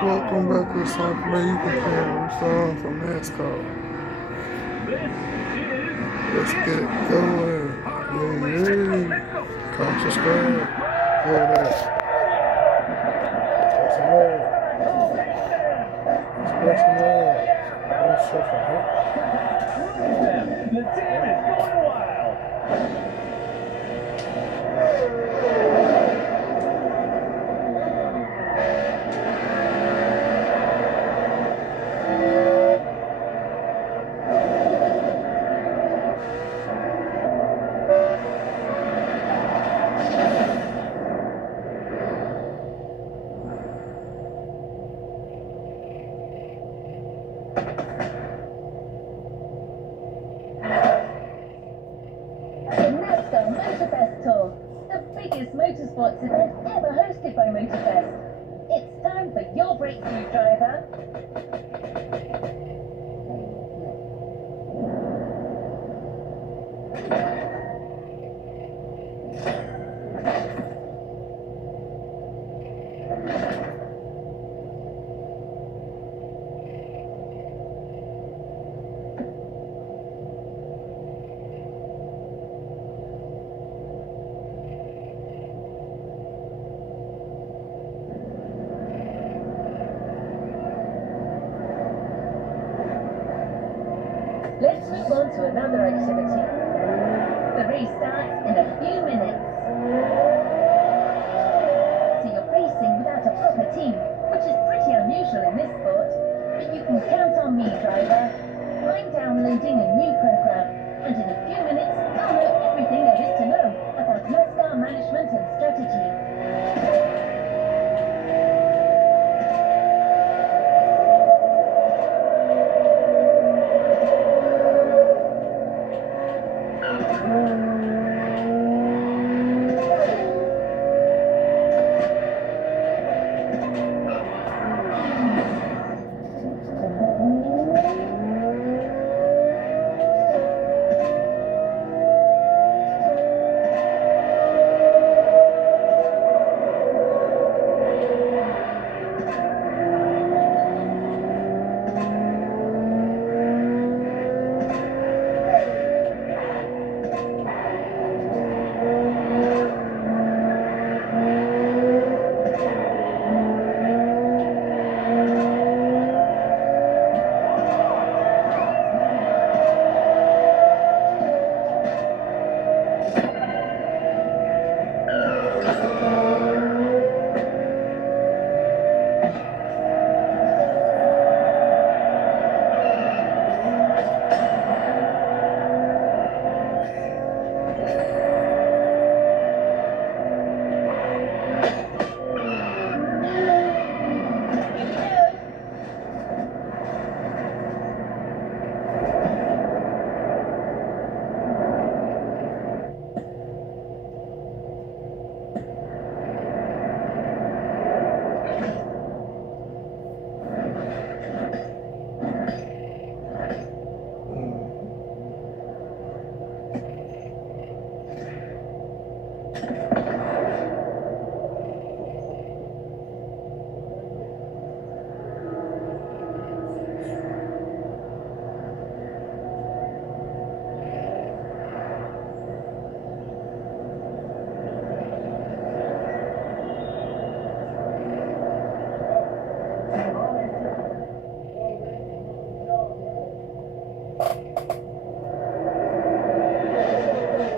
Welcome back with some play you can play song from Nascar. Let's get it going. Yeah, yeah. Come subscribe. Hold that. That's love. Express love. That's so for The team is going wild. Nascar Motorfest Tour, the biggest motorsports event ever hosted by Motorfest. It's time for your breakthrough driver. Let's move on to another activity. The race starts in a few minutes. So you're racing without a proper team, which is pretty unusual in this sport. But you can count on me, driver. I'm downloading a new program, and in a few minutes, I'll know everything there is to know about NASCAR management and strategy.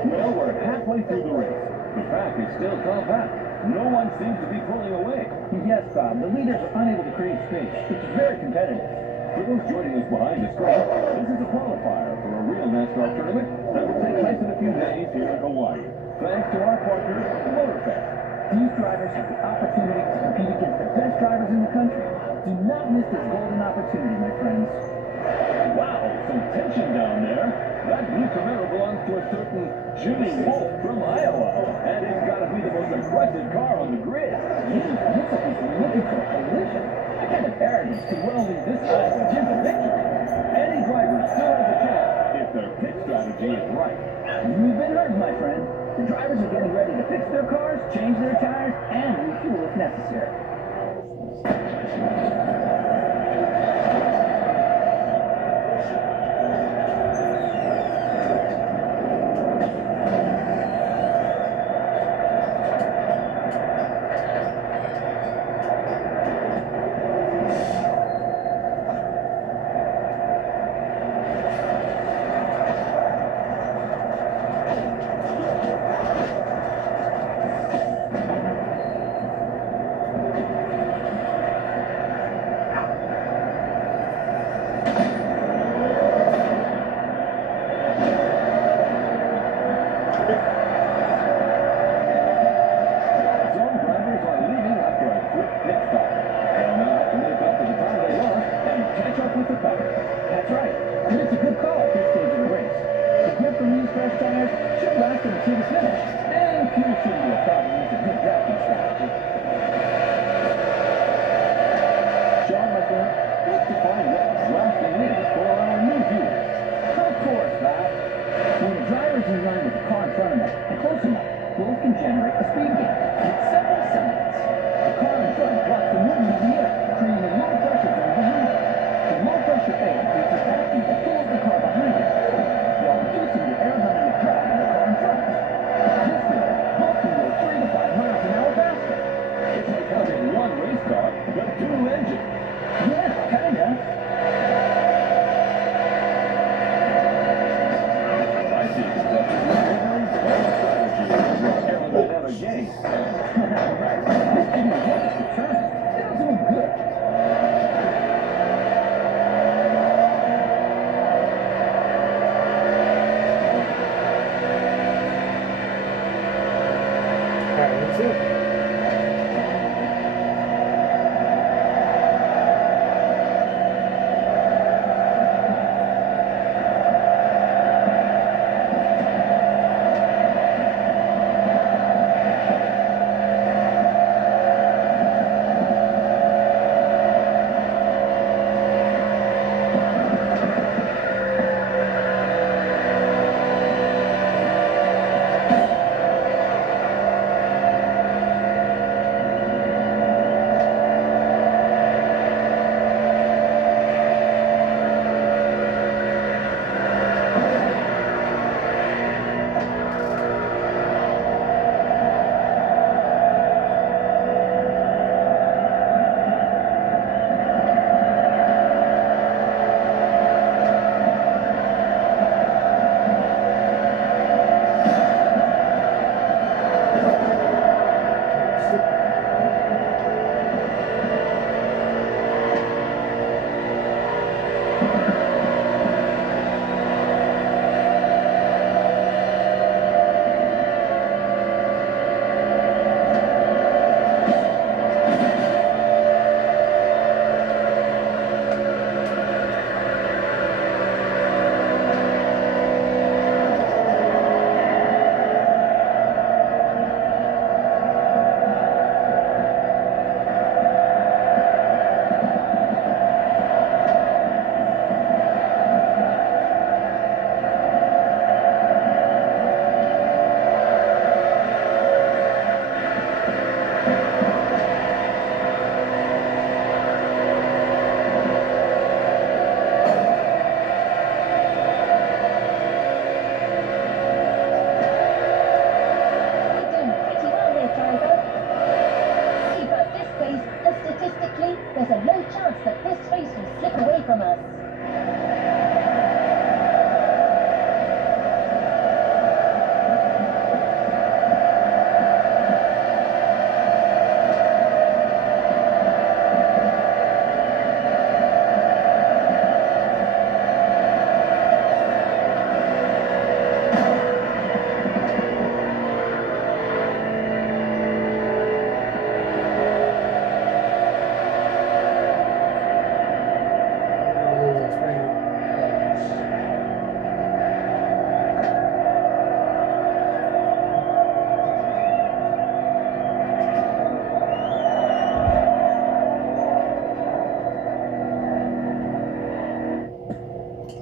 Well, we're halfway through the race. The pack is still compact. No one seems to be pulling away. Yes, Bob. The leaders are unable to create space. It's very competitive. For those joining us behind the screen, this is a qualifier for a real NASCAR tournament that will take place in a few days here in Hawaii. Thanks to our partner, CrewMotorfest. These drivers have the opportunity to compete against the best drivers in the country. Do not miss this golden opportunity, my friends. Wow, some tension down there. That blue Camaro belongs to a certain Jimmy Wolf from Iowa. And it's got to be the most aggressive car on the grid. Yeah, looks like he's looking for a collision. That kind of arrogance could well lead this guy to the victory. Any driver still has a chance if their pit strategy is right. You've been heard, my friend. The drivers are getting ready to fix their cars, change their tires, and refuel if necessary. us.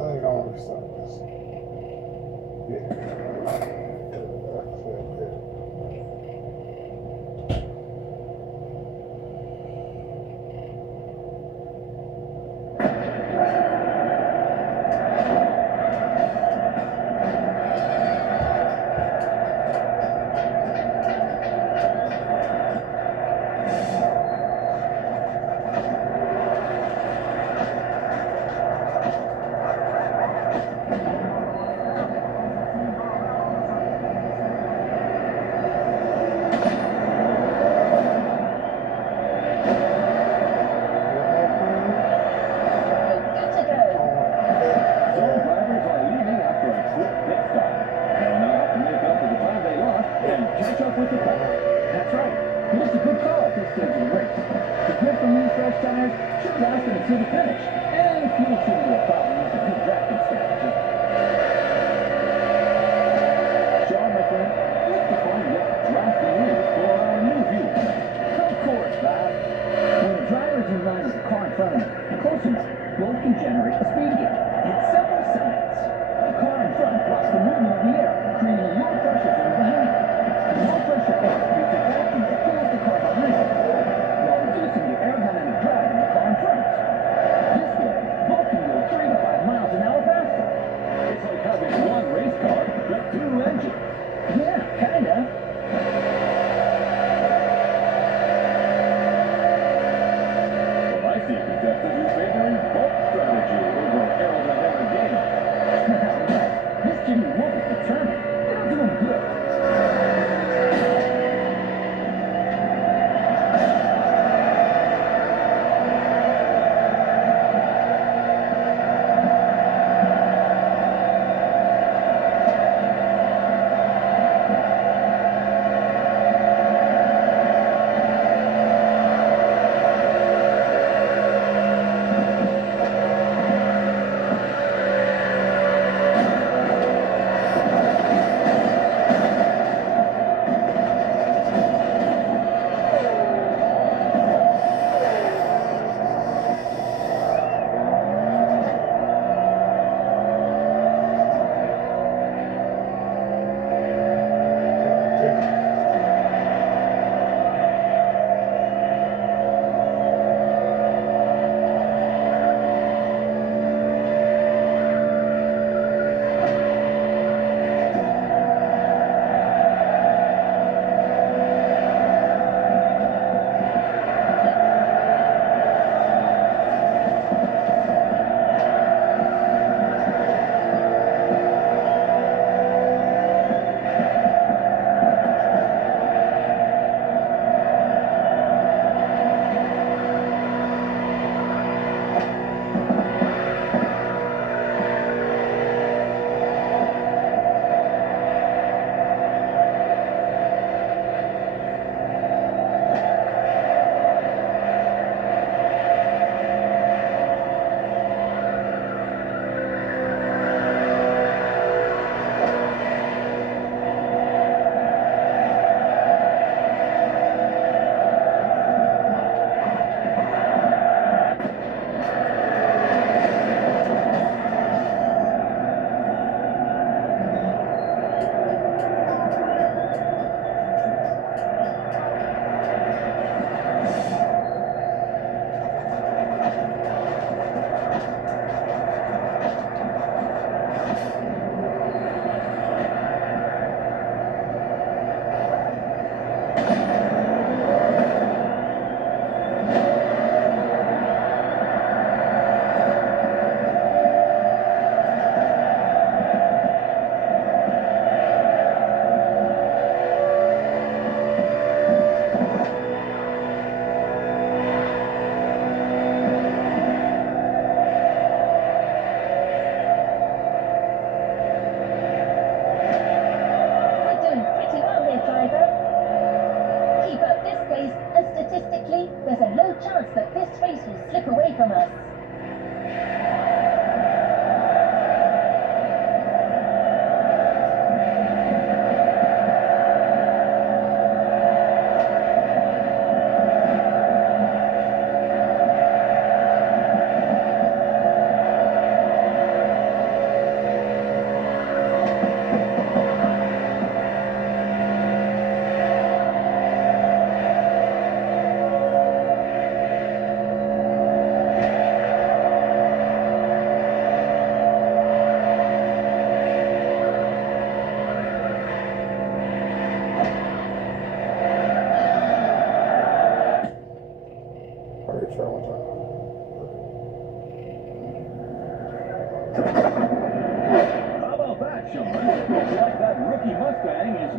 I think I want to start this. Yeah. race will slip away from us. Alright, try one time. How about that, Sean? Looks like that rookie Mustang is...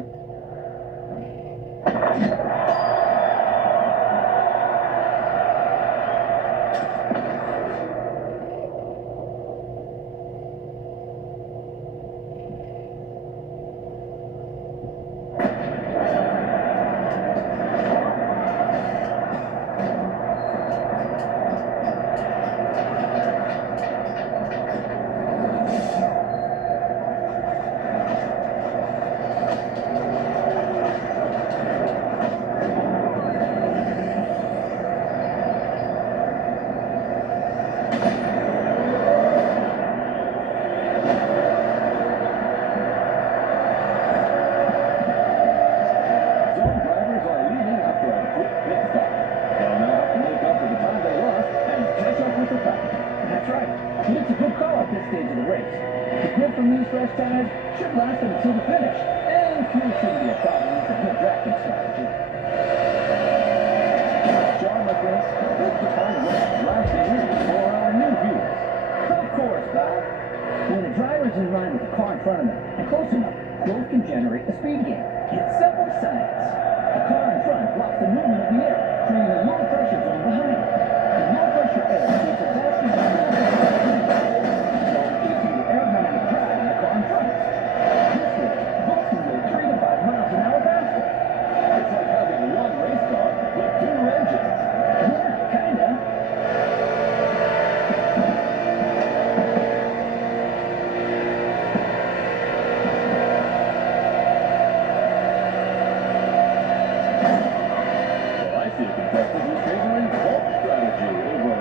It's a good call at this stage of the race. The grip from these fresh tires should last them until the finish, and fuel shouldn't be a problem with a good drafting strategy. Sean McRae, let's define what drafting is for our new viewers. Of course, Bob. When a driver's in line with the car in front of them and close enough, both can generate a speed gain. It's simple science. The car in front blocks the movement of the air, creating a low pressure zone behind it. The low pressure air creates a vastly higher Contested is favoring Volk strategy over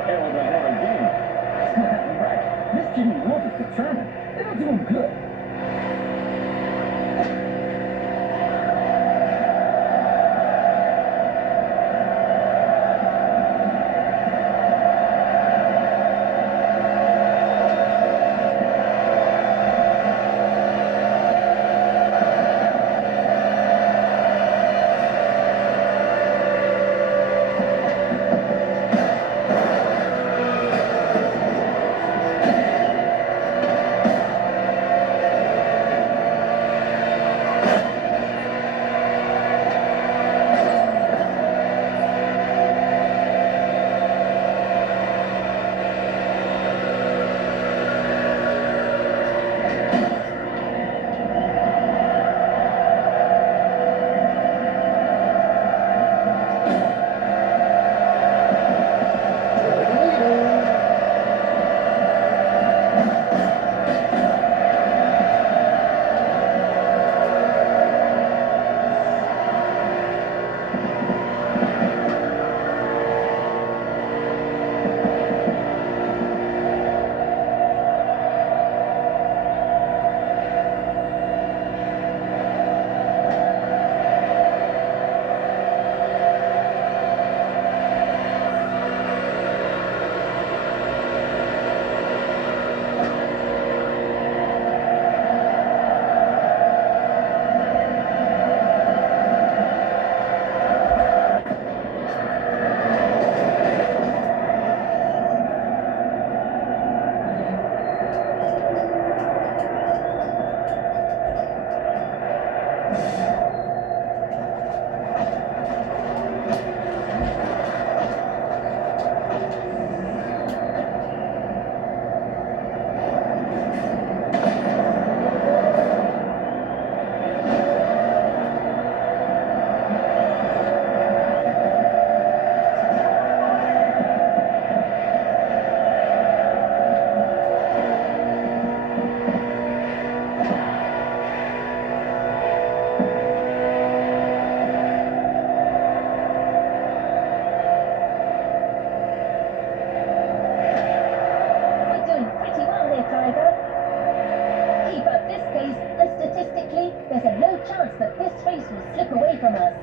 will slip away from us.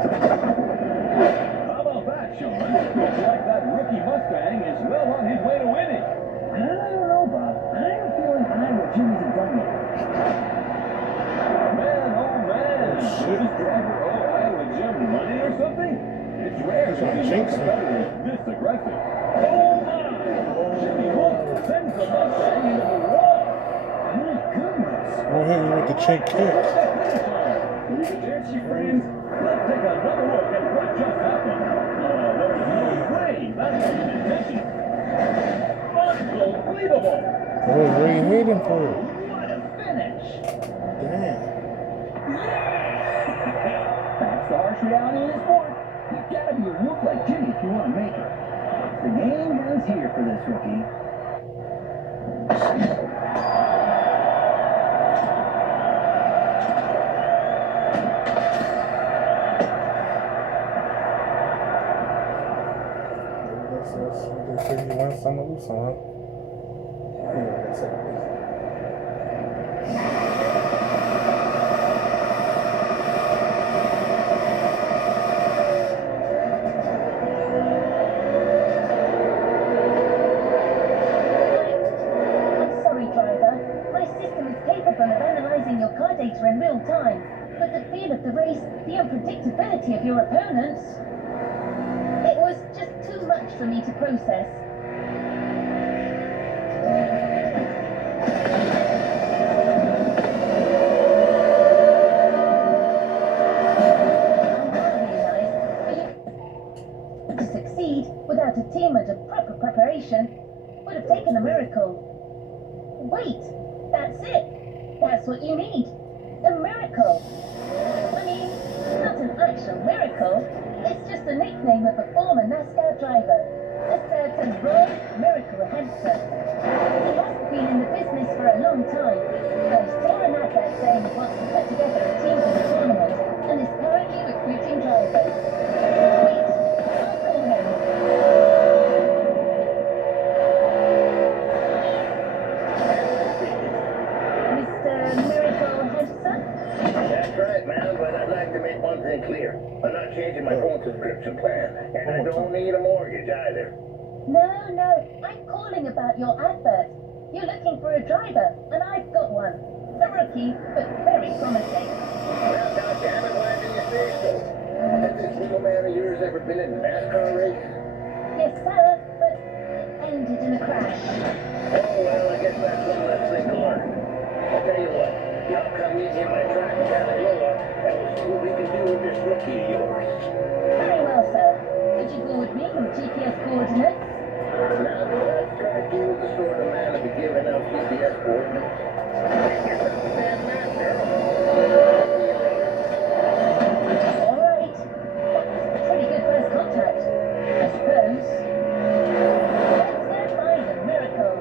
How about that, Sean? Looks like that rookie Mustang is well on his way to winning. I don't know, Bob. I have a feeling Iowa Jimmy's a done yet. Man, oh man, does this driver owe Iowa Jim money or something? It's rare to see a competitor this aggressive. Oh my! Jimmy Wolf sends the Mustang into the wall. My goodness. Go ahead with the chink kick. Here's a chance, you friends. Let's take another look at what just happened. There's no way that's his intention. Unbelievable! Oh, where you heading for? What a finish! Damn. That's the harsh reality of the sport. You gotta be a wolf like Jimmy if you want to make it. The game ends here for this rookie. They say you win some, lose some, huh? Yeah, that's it. I'm sorry, driver. My system is capable of analyzing your car data in real time, but the feel of the race, the unpredictability of your opponents, it was just too much for me to process. To succeed without a team and a proper preparation would have taken a miracle. Wait, that's it. That's what you need. A miracle. I mean, not an actual miracle. It's just a nickname of a former Nascar driver, a certain Roy Miracle Hansen. He hasn't been in the business for a long time, but he's torn an advert saying he wants to put together a team for the tournament and is currently recruiting drivers. Wait, I'll call him. Mr. Miracle Hansen? That's right, ma'am, but I'd like to make one thing clear. I'm not changing my phone subscription plan, and I don't need a mortgage either. No, I'm calling about your advert. You're looking for a driver, and I've got one. A rookie, but very promising. Well, goddamn it, why didn't you say so? Has this little man of yours ever been in a NASCAR race? Yes, sir, but it ended in a crash. Oh, well, I guess that's one less thing to learn. I'll tell you what, y'all come meet me at my track in Caliloa, and we'll see what we can do with this rookie of yours. Very well, sir. Could you forward me your GPS coordinates? Now, that strike you as the sort of man to be giving out GPS coordinates? Make yourself a damn man, girl. See you later. All right. That's pretty good first contact, I suppose. Let's go find a miracle.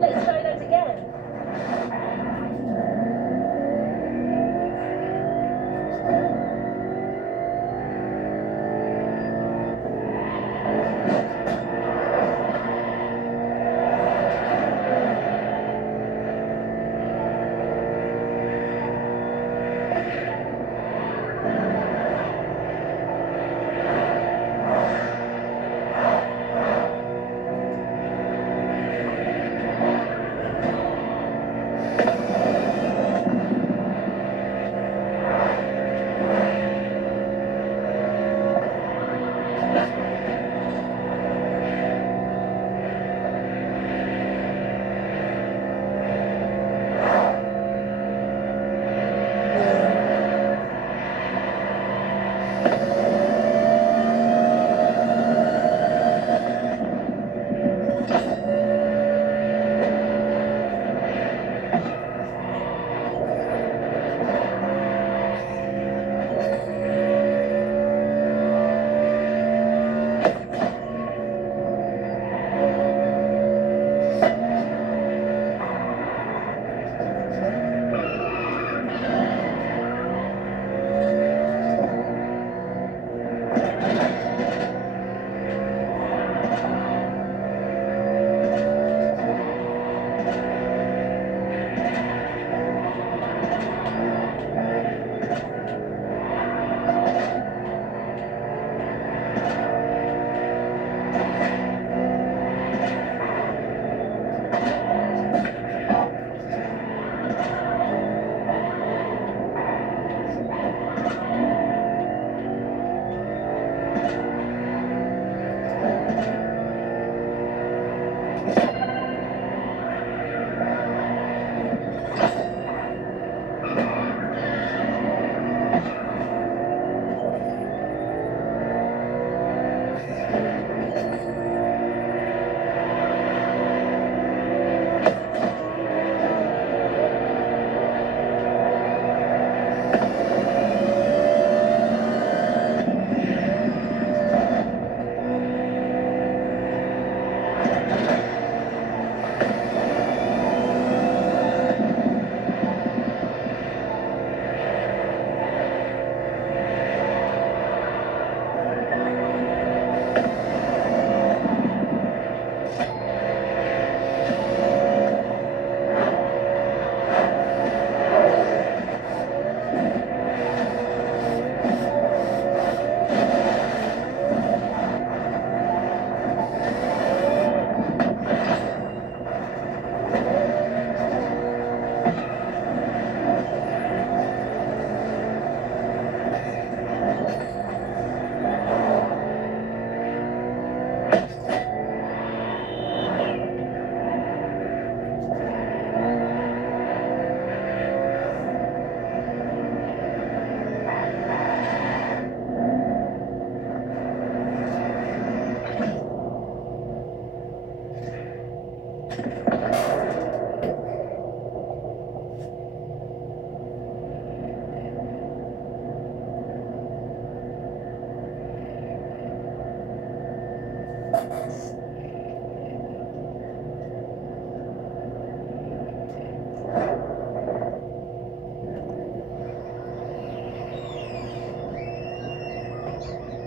Let's try that again.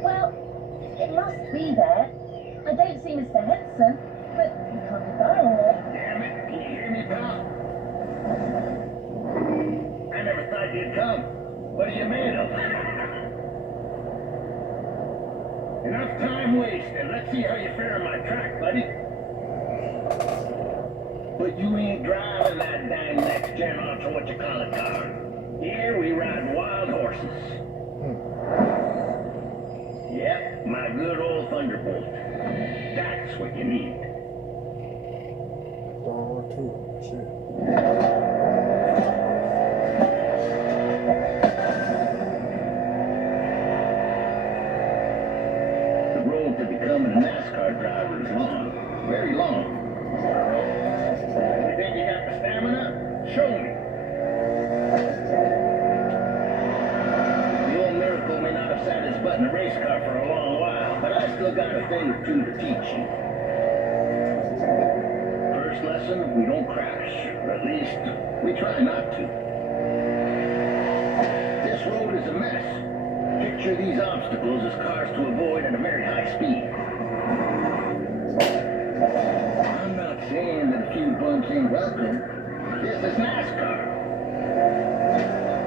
Well, it must be there. I don't see Mr. Henson, but he can't be far away. Damn it, can you hear me, pal? I never thought you'd come. What are you made of? Enough time wasted. Let's see how you fare on my track, buddy. But you ain't driving that dang next-gen ultra-what-you-call-it car. Here we ride wild horses. Yep, my good old Thunderbolt. That's what you need. Dog too. Shit. The road to becoming a Nascar driver is long. Very long. You think you got the stamina? Show me. The old miracle may not have sat his butt in a race car for a long while, but I still got a thing or two to teach you. First lesson, we don't crash. Or at least, we try not to. This road is a mess. Picture these obstacles as cars to avoid at a very high speed. I'm not saying that a few bumps ain't welcome. This is NASCAR.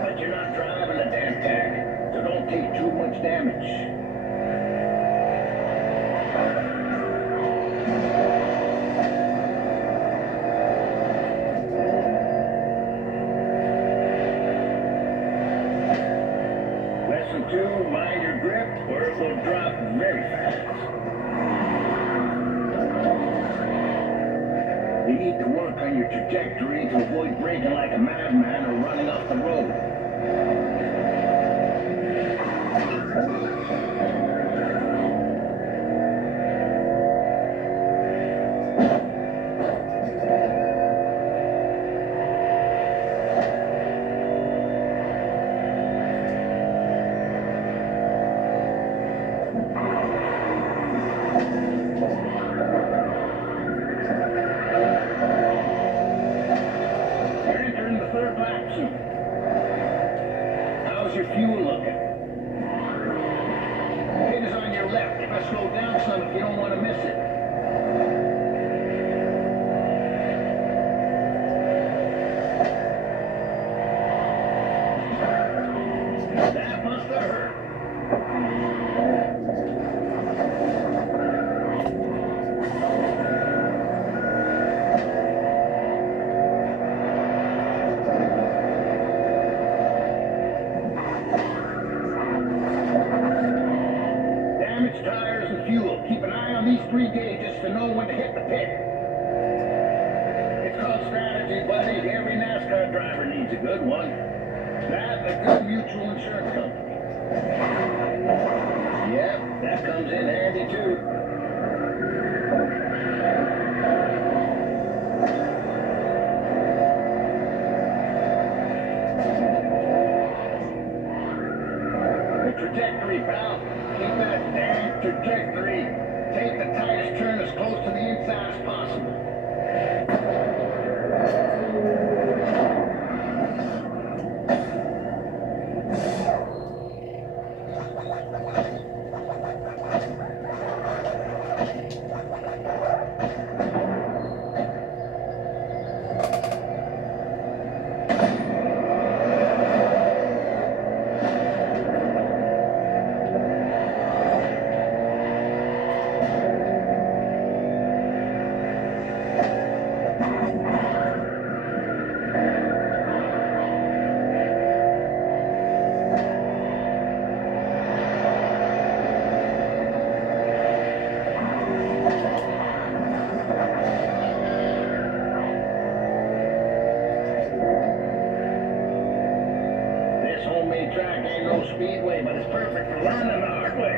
But you're not driving a damn tank, so don't take too much damage. Lesson 2, mind your grip or it will drop very fast. You need to work on your trajectory to avoid braking like a madman or running off the road. You're entering the third lap soon. How's your fuel looking? Pit is on your left. You must slow down some if you don't want to miss it. That must have hurt. Damaged tires and fuel. Keep an eye on these 3 gauges to know when to hit the pit. It's called strategy, buddy. Every NASCAR driver needs a good one. That and a good mutual insurance company. Yep, that comes in handy too. The trajectory, pal. Keep that damn trajectory. Take the tightest turn as close to the inside as possible. This homemade track ain't no speedway, but it's perfect for learning the hard way.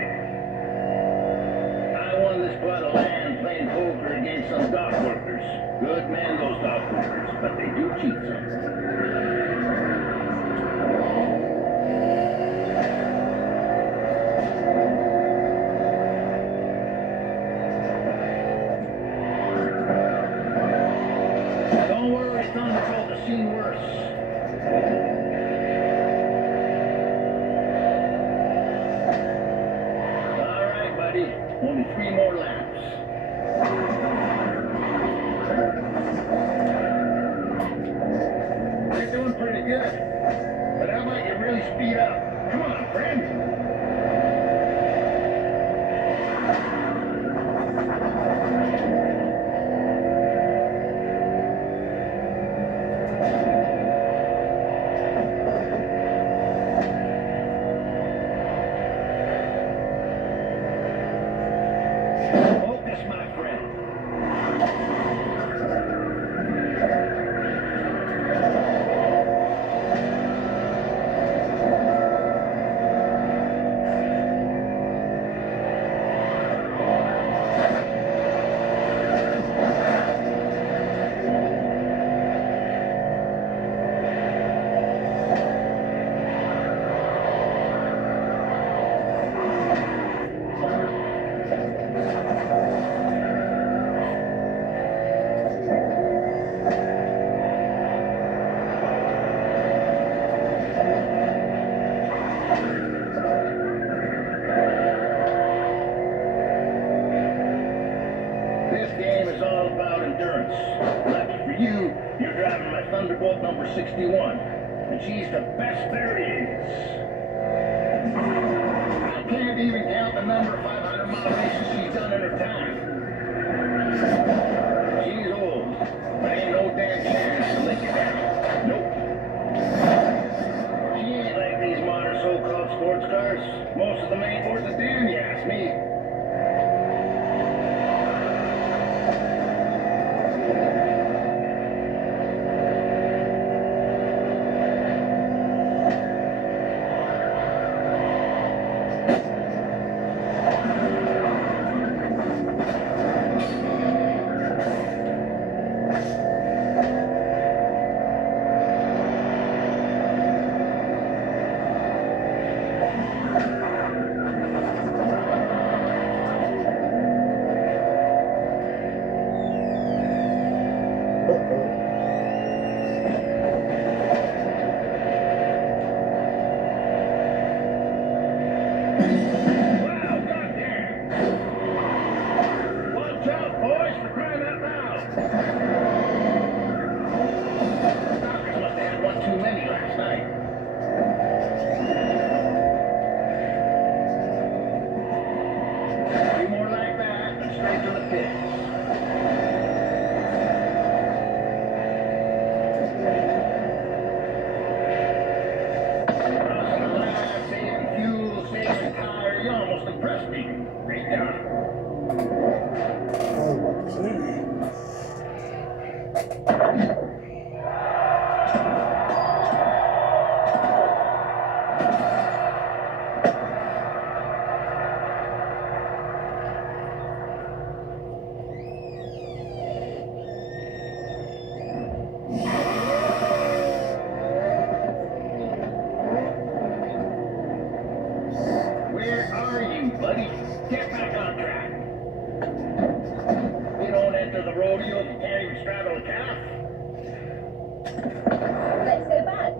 I won this plot of land playing poker against some dock workers. Good men, those dock workers, but they do cheat some. Don't worry, Thunderbolt has seen worse. All right, buddy. Only 3 more laps. You're doing pretty good. But how about you really speed up? Come on, friend. Focus, my friend. This game is all about endurance. Lucky for you, you're driving my Thunderbolt number 61, and she's the best there is. I can't even count the number of 500-mile races she's done in her time. She's old, but ain't no damn chance to lick it down. Nope. She ain't like these modern so-called sports cars. Most of them ain't worth a damn, you ask me. Wow, goddamn! Watch out, boys, for crying out loud! Knockers must have had one too many last night. 3 more like that, and straight to the pits. Crossing the line, saving fuel, saving tire, you almost impressed me. Great job. I was about to say. Where are you, buddy? Get back on track. You don't enter the rodeo if you can't even straddle a calf. Let's go back.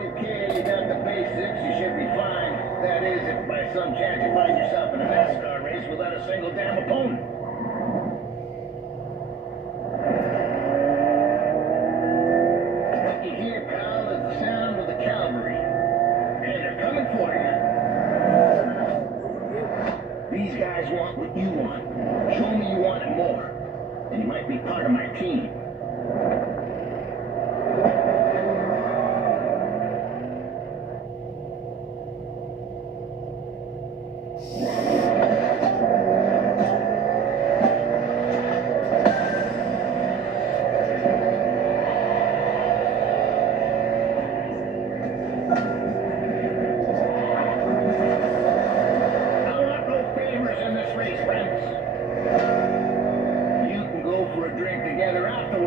Okay, you got the basics, you should be fine. That is, if by some chance you find yourself in a Nascar race without a single damn opponent. What you hear, pal, is the sound of the cavalry. And they're coming for you. These guys want what you want. Show me you want it more, and you might be part of my team. I want no favors in this race, friends. You can go for a drink together after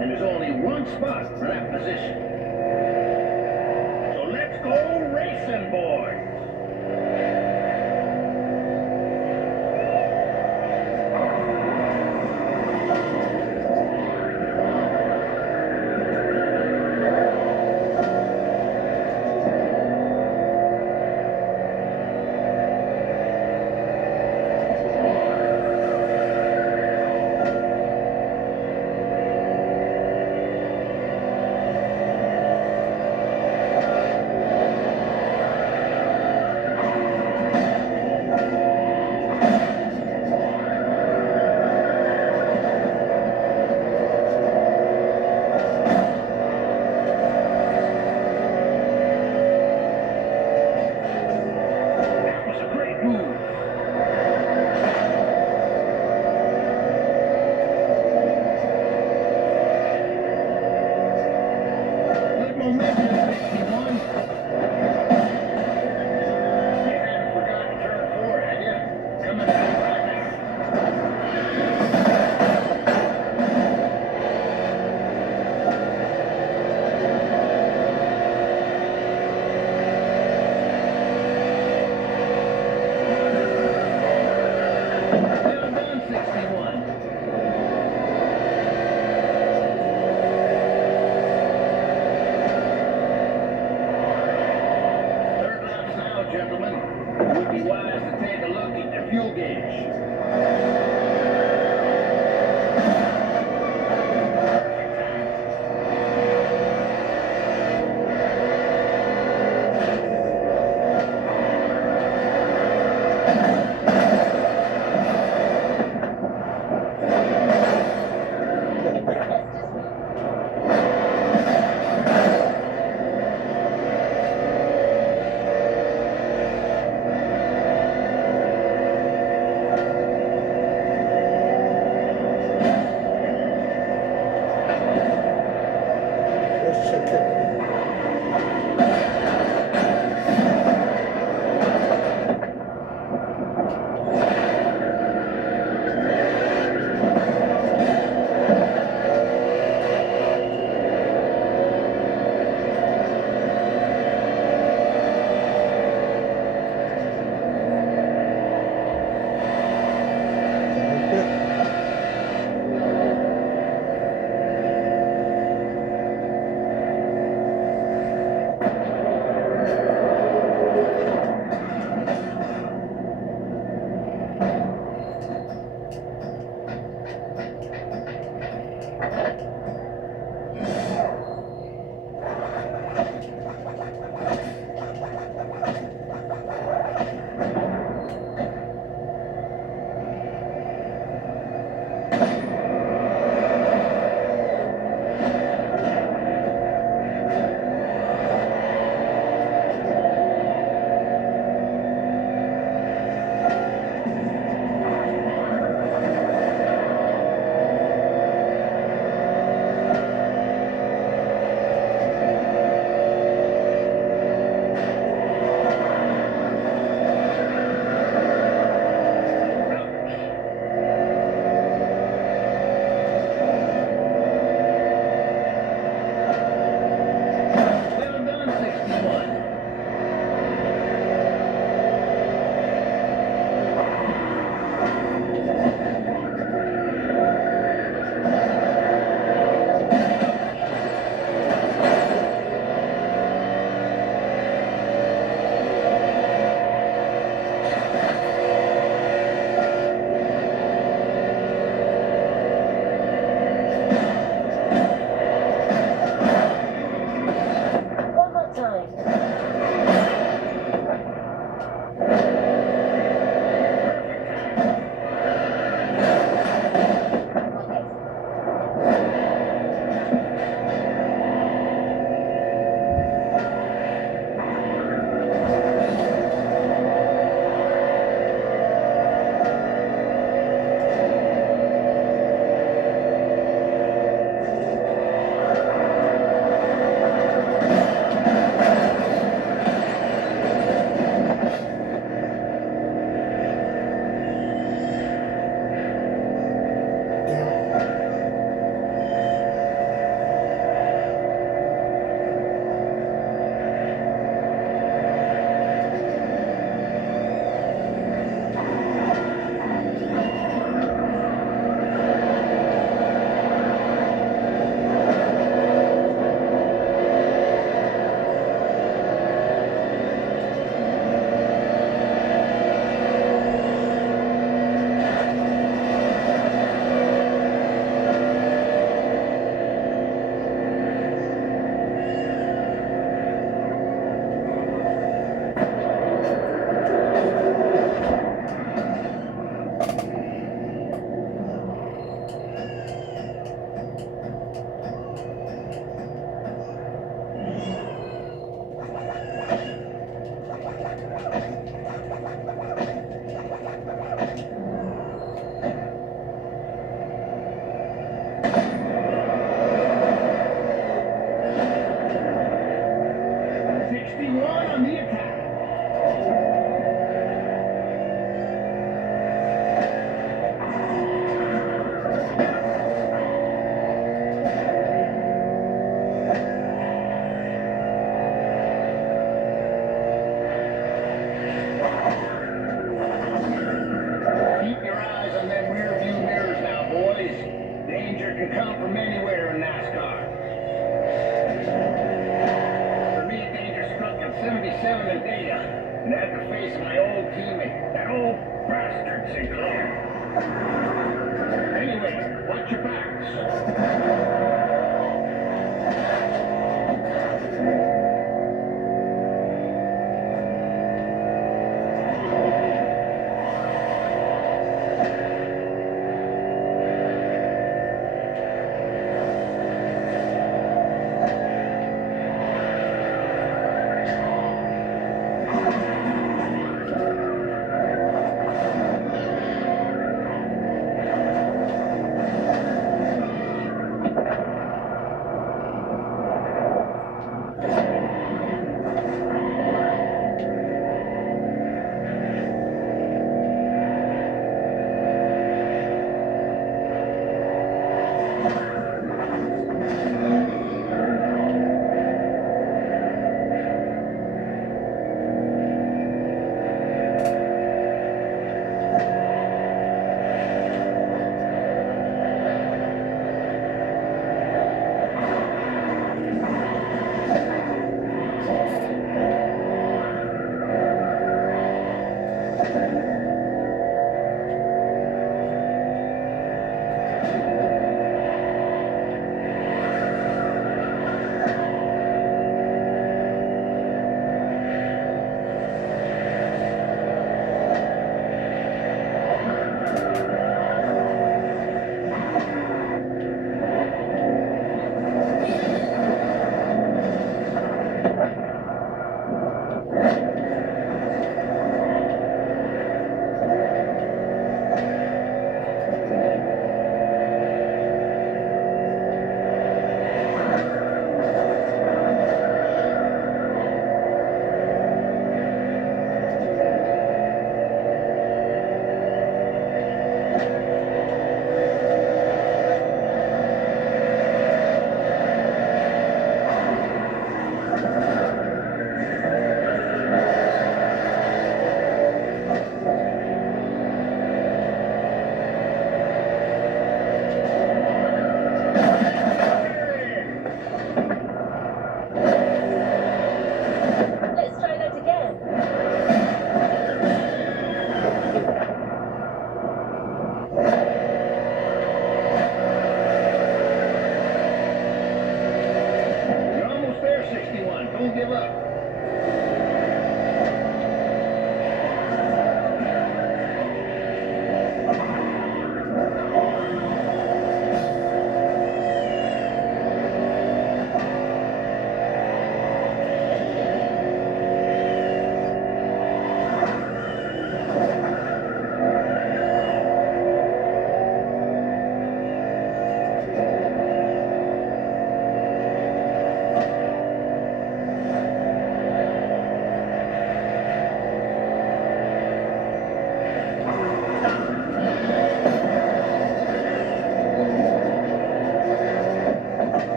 and there's only one spot for that position. So let's go racing, boys. That was a great move. Good momentum, 61. You hadn't forgotten turn 4, had you? Coming back right now. Well done, 61. Third laps now, gentlemen. It would be wise to take a look at your fuel gauge.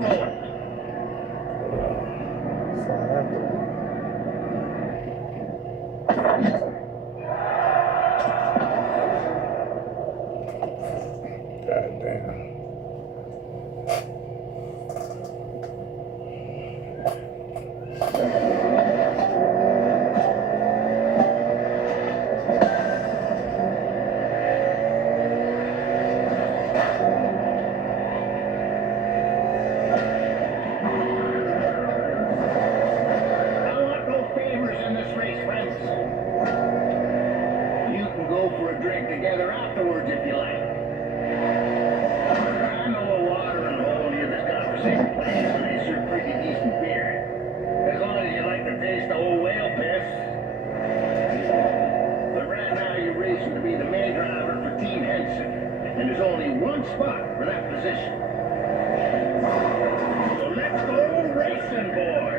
blowing. Slide after God damn. I want no favors in this race, friends. You can go for a drink together afterwards if you like. I know a water and hole near this conversation place, and they serve pretty decent beer. As long as you like the taste of old whale piss. But right now you're racing to be the main driver for Team Henson, and there's only one spot for that position. So let's go racing, boys.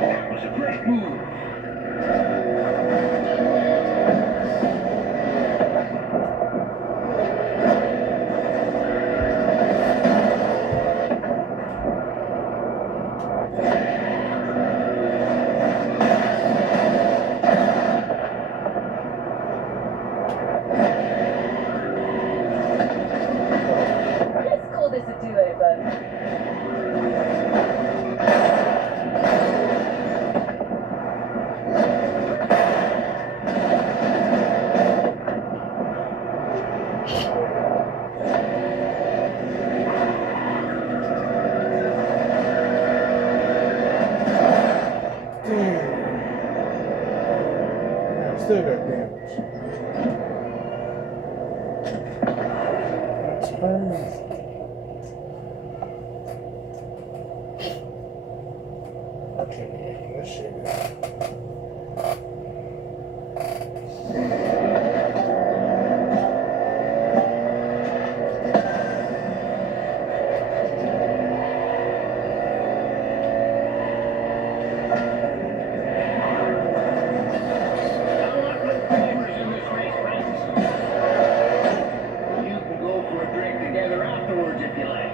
That was a great move. Let's call this a do-over. Damn, still got damage. That's crazy. I can't get this shit. I want no favors in this race, friends. You can go for a drink together afterwards if you like.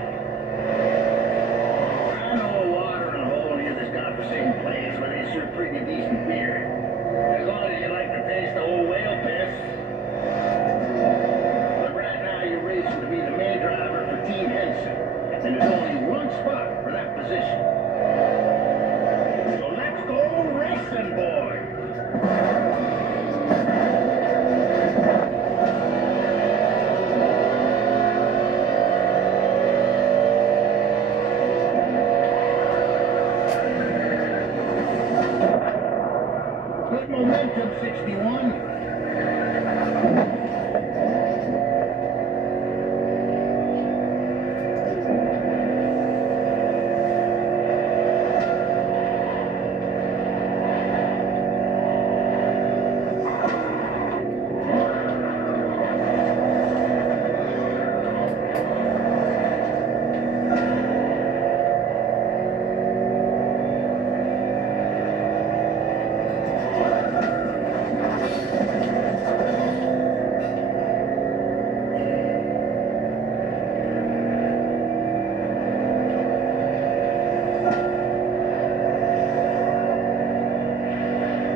I know a water and hole near this conversation place where they serve pretty decent beer. As long as you like the taste of old whale piss. But right now you're racing to be the main driver for Team Henson, and there's only one spot for that position. So let's go racing, boys. Good momentum, 61.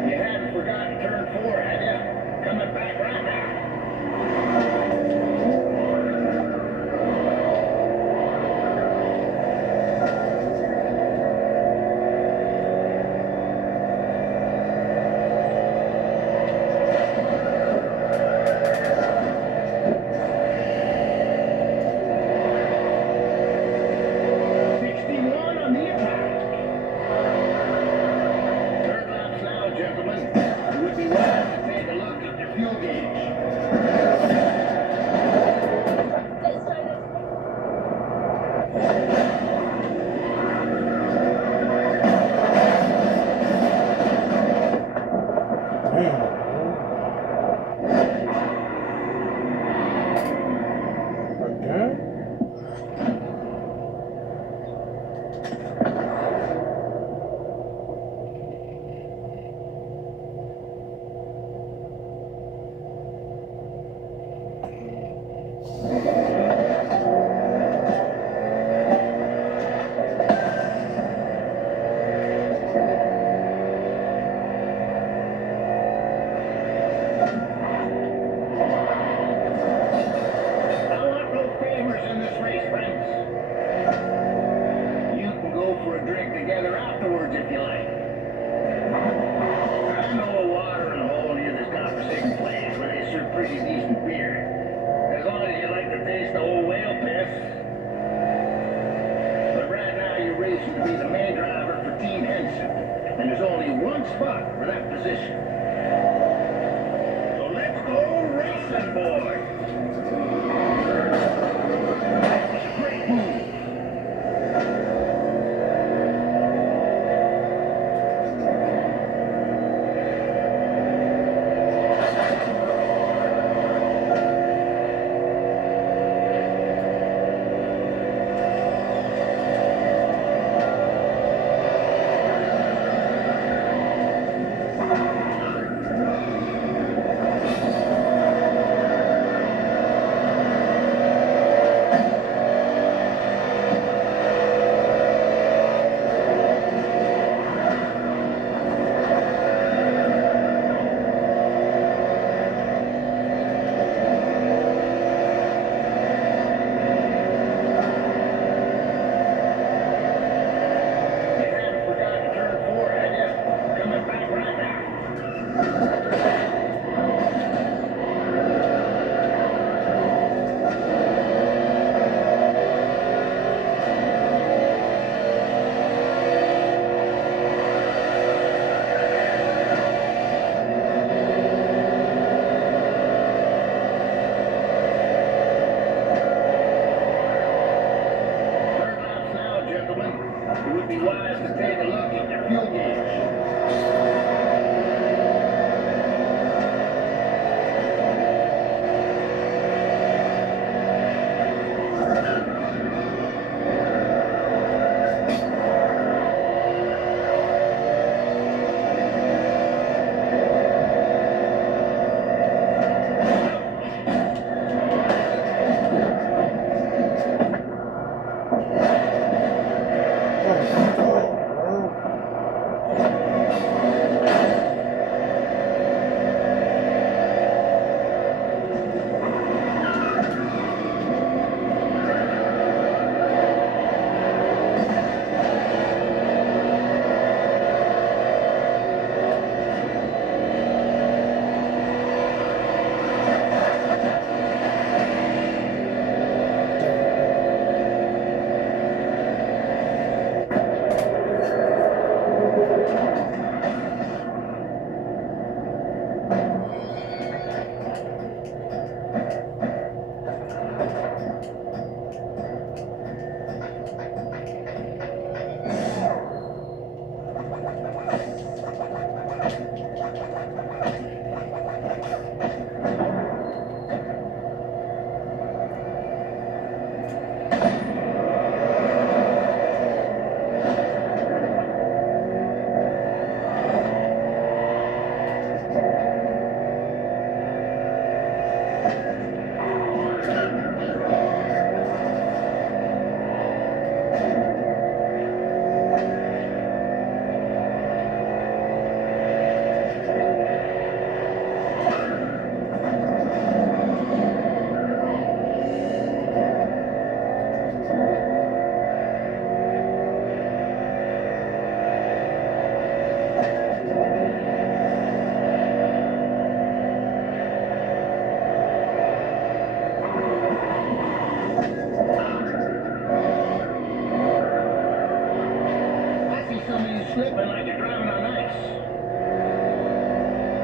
You hadn't forgotten turn 4, had you? Coming back right now. On the attack. Third laps now, gentlemen. It would be wise to take a look at your fuel gauge. Let's try this. Damn, spot for that position. So let's go racing, boys. That was a great move. It would be wise to take a look at your fuel gauge. Slipping like you're driving on ice.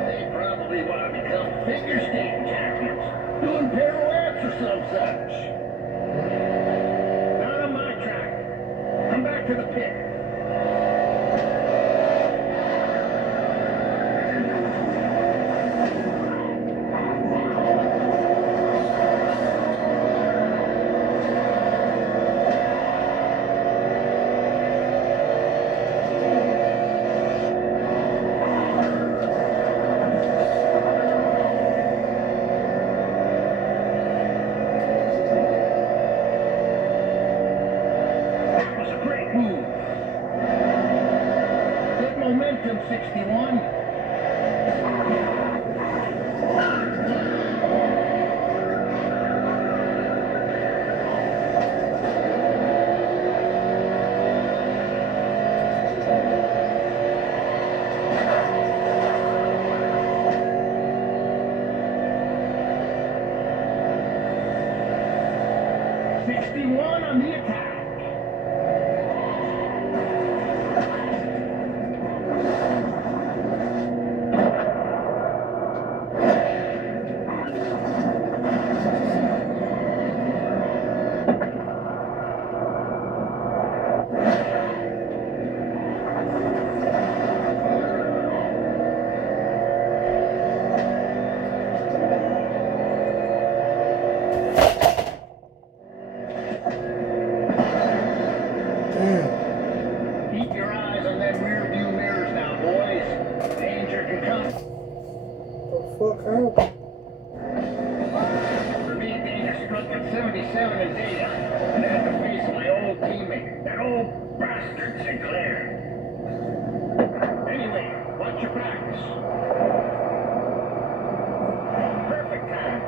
They probably want to become figure skating champions, doing pirouettes or some such. Not on my track. Come back to the pit. Momentum 61. On the attack. fuck out. For me being struck at 77 in data, and I had to face my old teammate, that old bastard Sinclair. Anyway, watch your backs. Perfect time.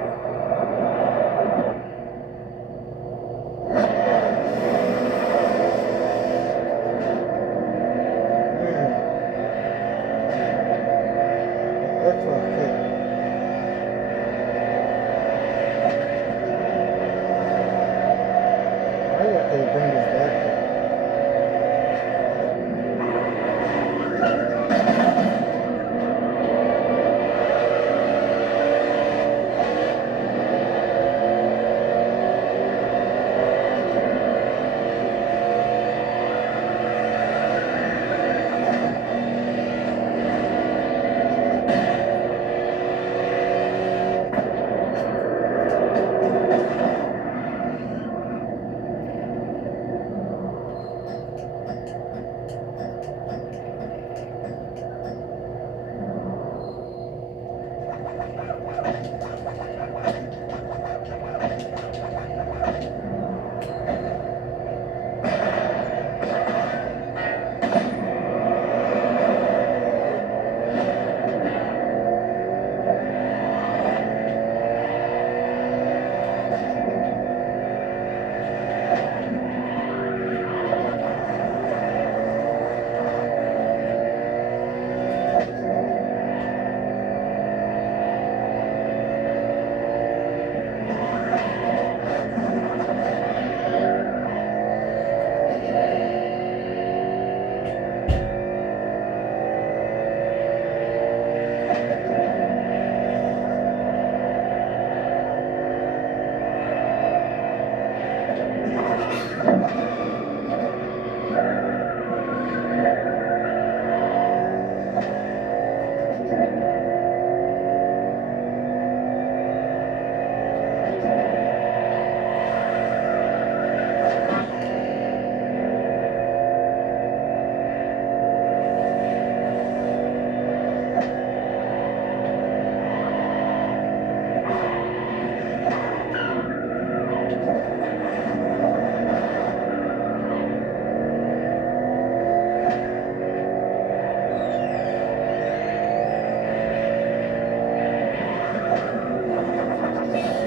That's not good. I got to bring this back.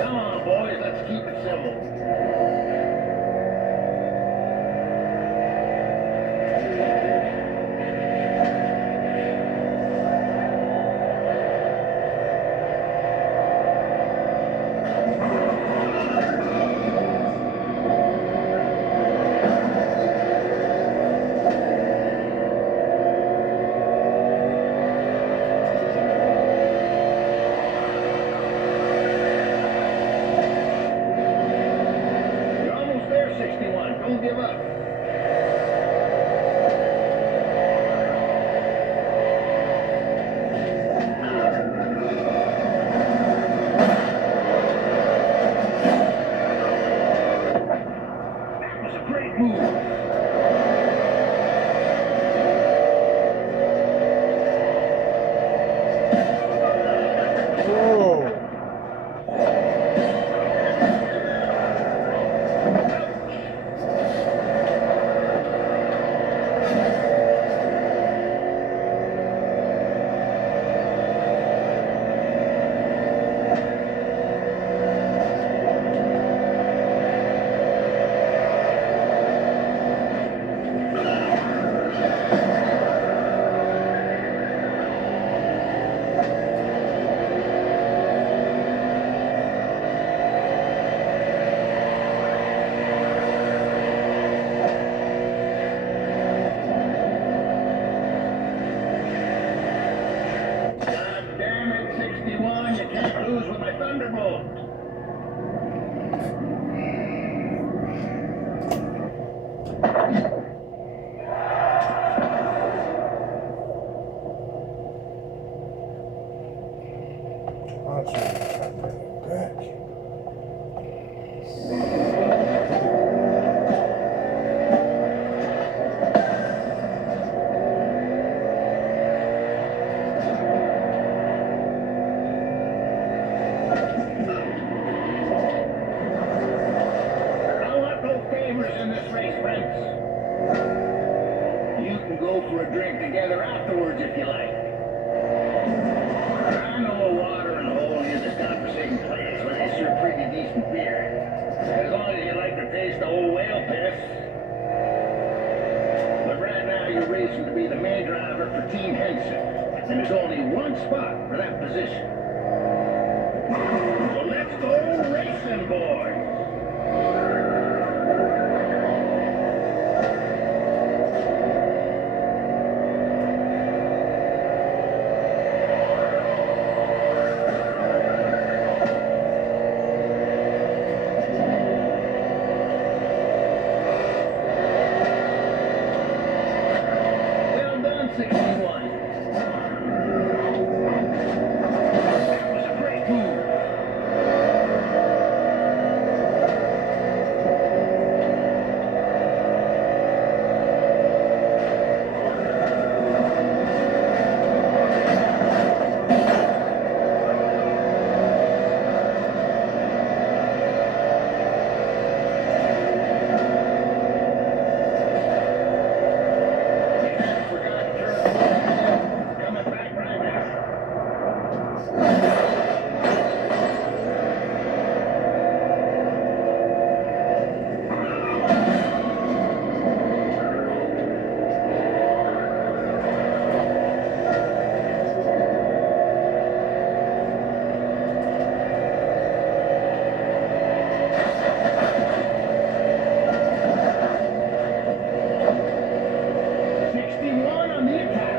Come on, boys, let's keep it simple. You're almost there, 61. Don't give up. That was a great move. Whoa. God damn it, 61. You can't lose with my Thunderbolt. I'll show you how to bring it back. And there's only one spot for that position. So let's go racing, boys. Well done, 61. That was a great move. Coming back right now. On the attack.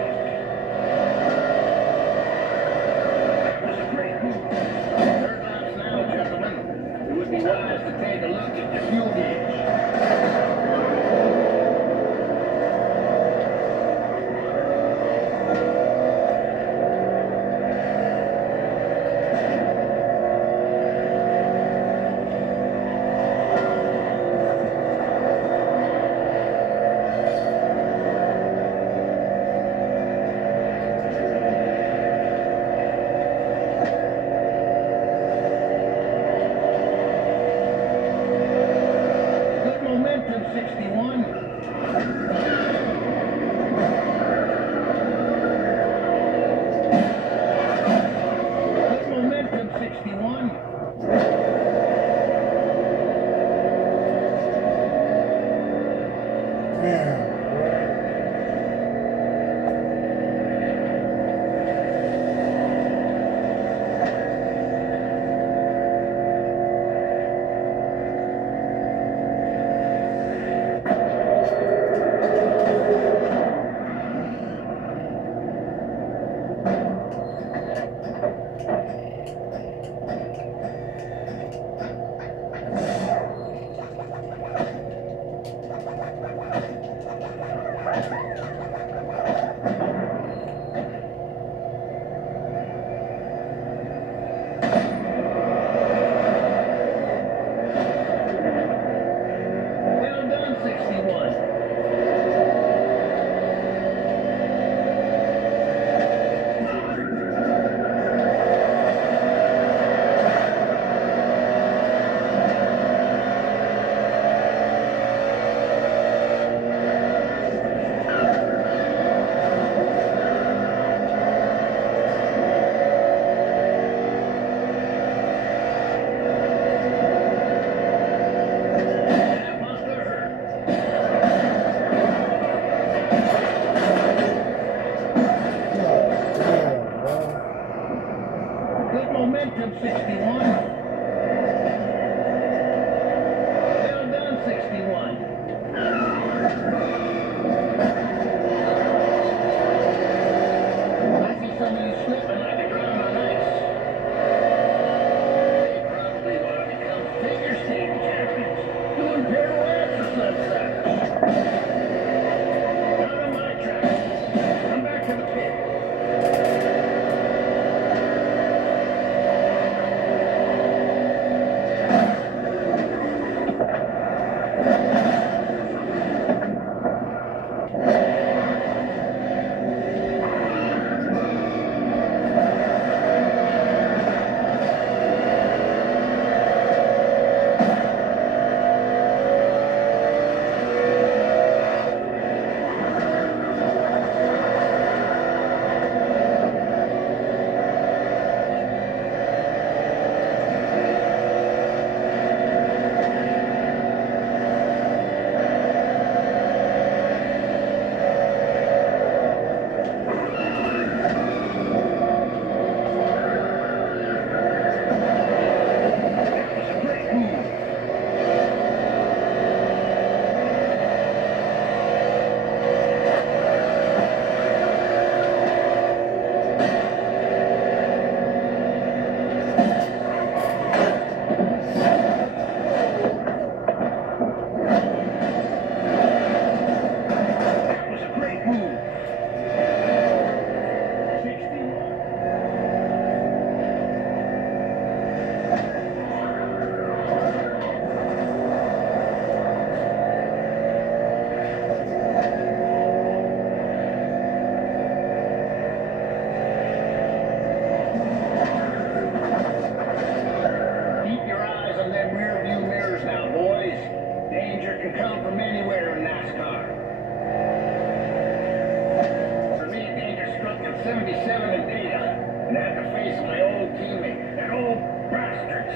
That was a great move. Third laps now, gentlemen. It would be wise to take a look at the fuel gauge. Good momentum, 61. Good momentum, 61. Damn, Well done, 61. That must have hurt. Good momentum, 61. Well done, 61. I see some of you slipping like a drum on ice. They probably want to become figure skating champions, doing pirouettes or such. Not on my track. Come back to the pit.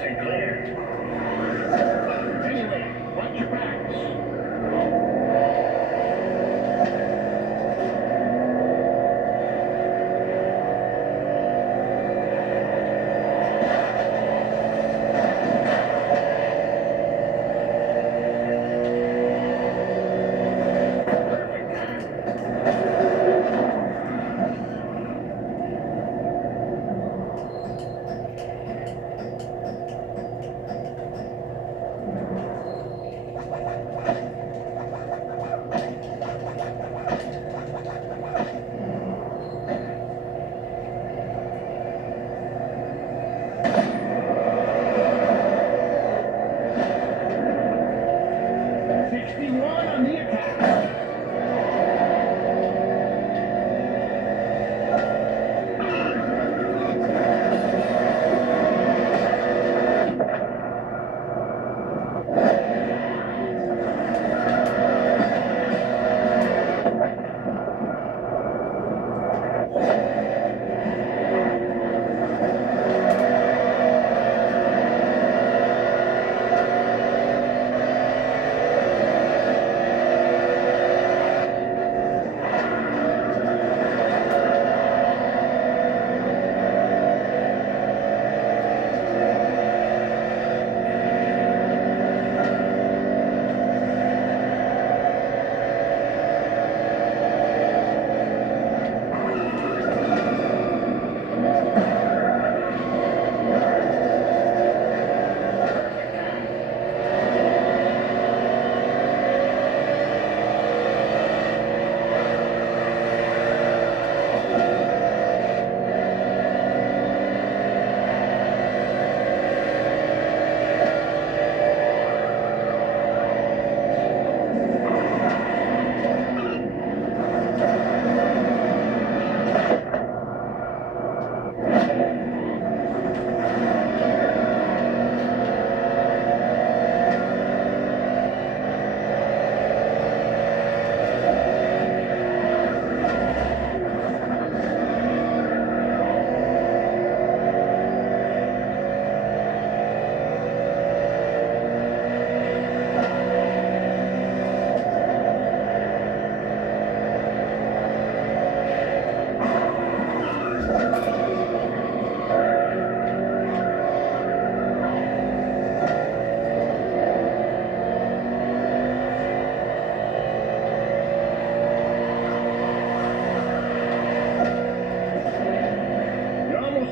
and clear. Anyway, watch your backs. On the attack.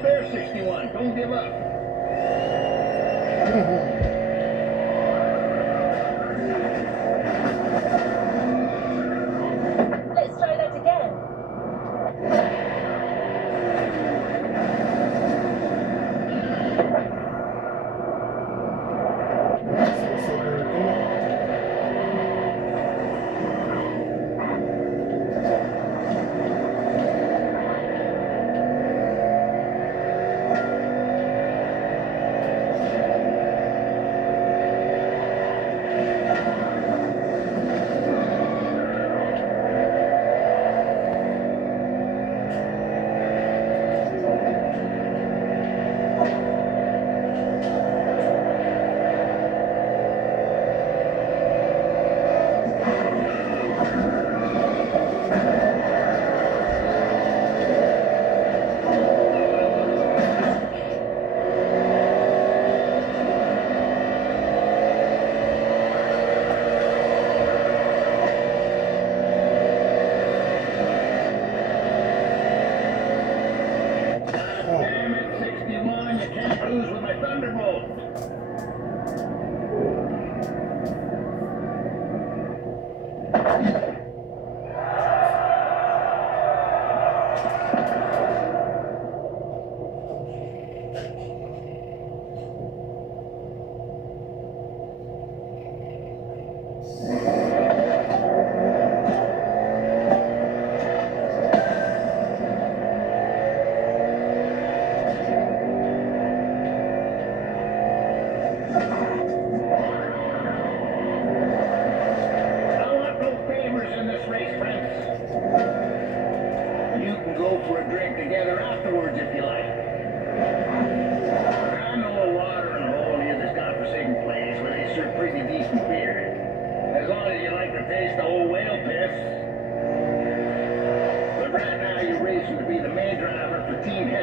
There, 61. Don't give up. Let's try that again. for a drink together afterwards if you like. I know a water and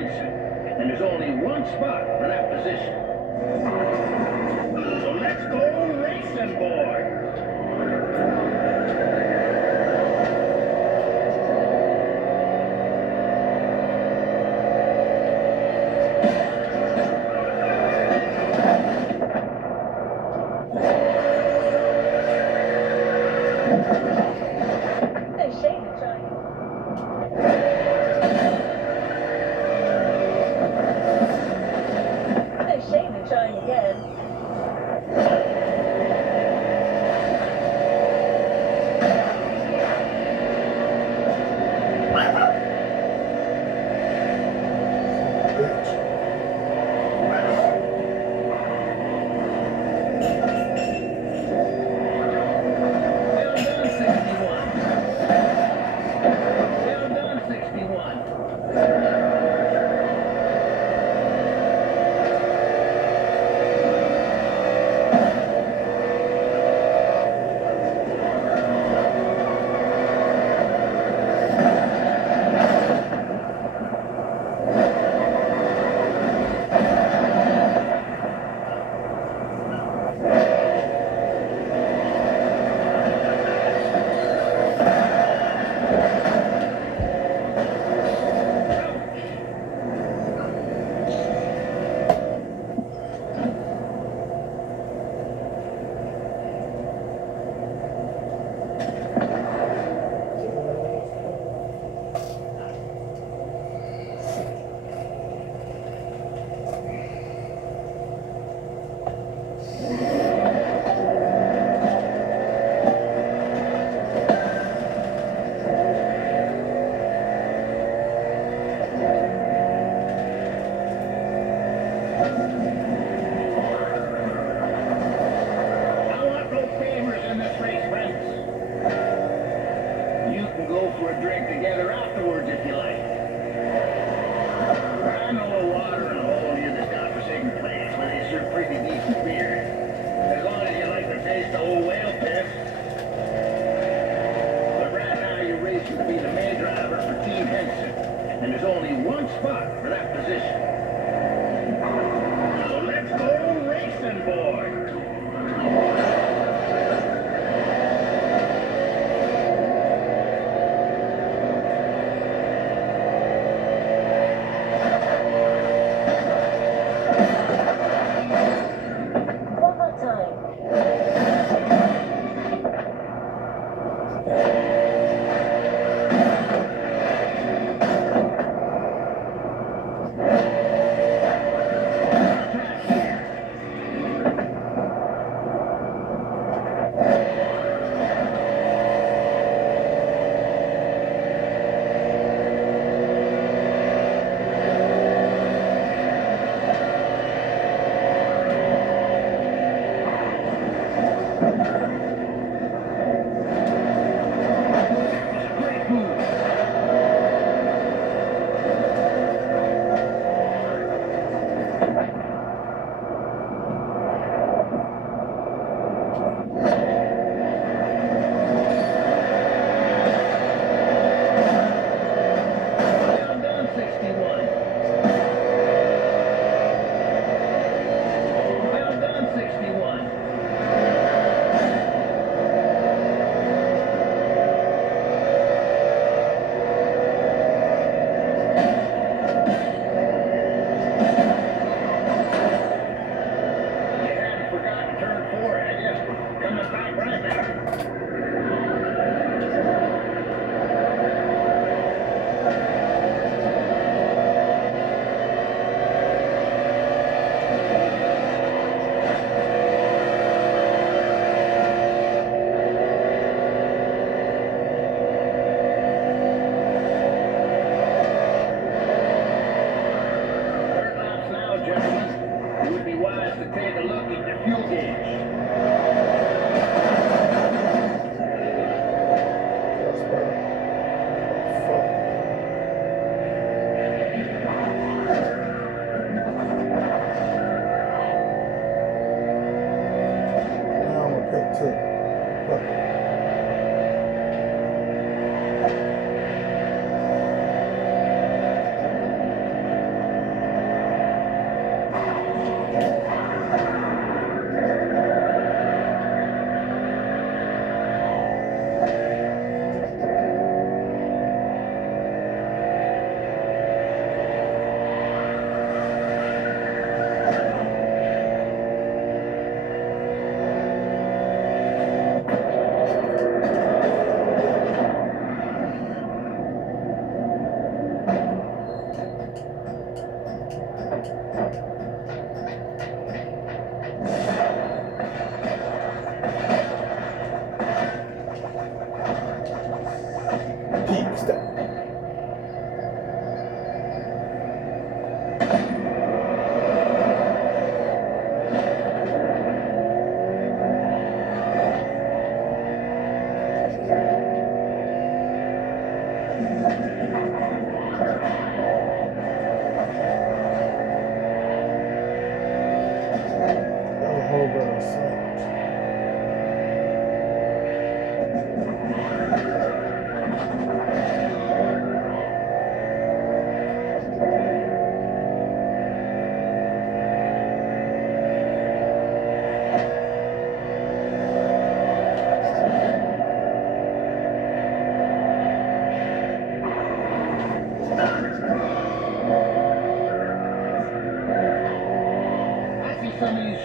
racing, and there's only one spot for that position. So let's go racing, boy. No shame in trying. No shame in trying again.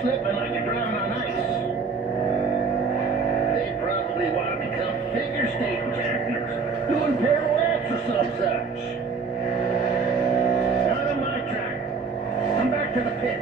slipping like you're driving on ice. They probably want to become figure skating champions, doing pirouettes or some such. Not on my track. Come back to the pit.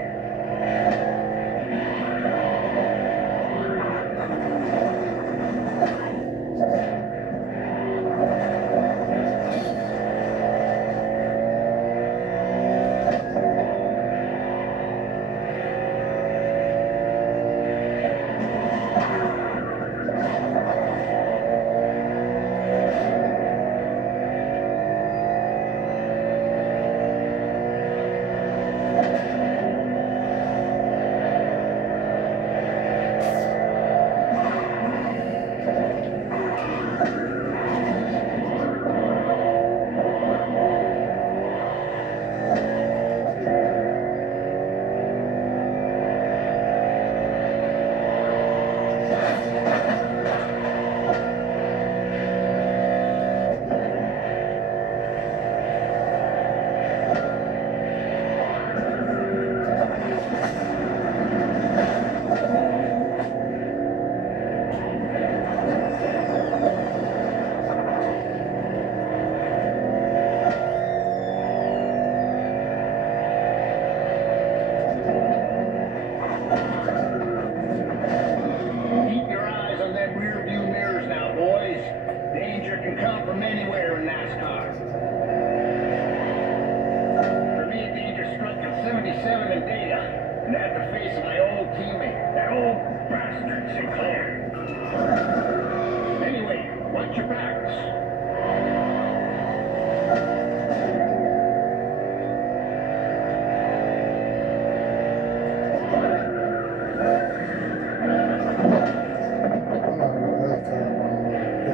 Keep your eyes on them rear view mirrors now, boys. Danger can come from anywhere in NASCAR. For me, danger struck at 77 in Data, and at the face of my old teammate, that old bastard Sinclair. Anyway, watch your backs. I'm not gonna have time on the pit.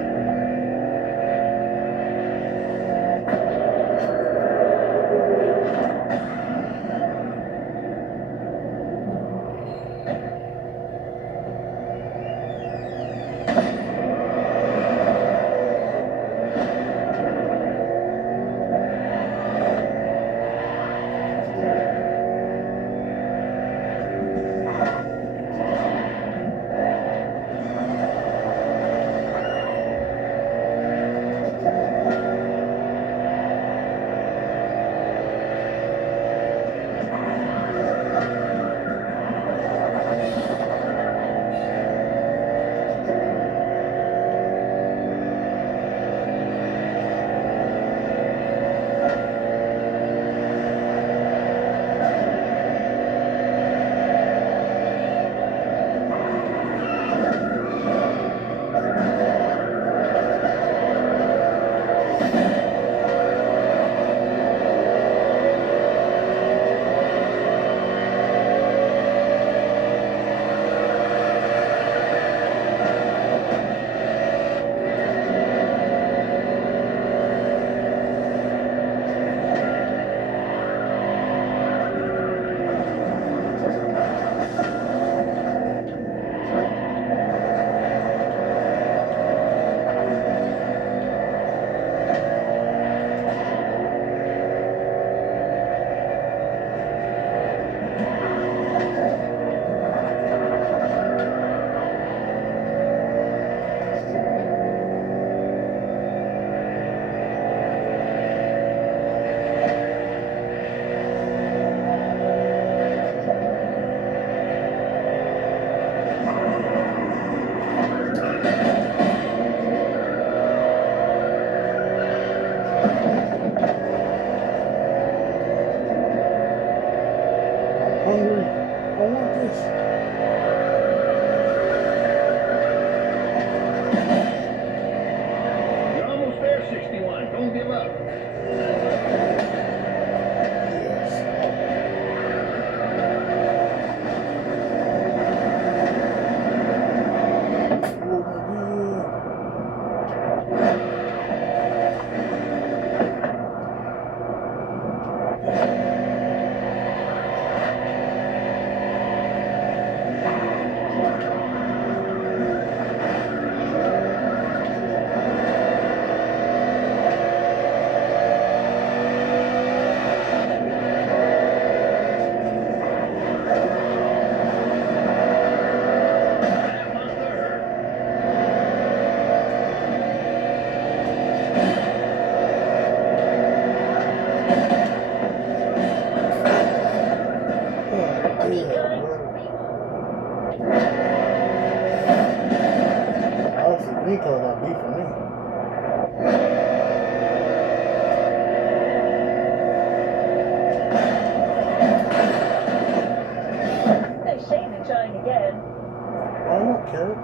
Hungry. I want this. You're almost there, 61. Don't give up. Yes. Oh my God. Obviously, Nico got beef for me. No shame in trying again. I don't care.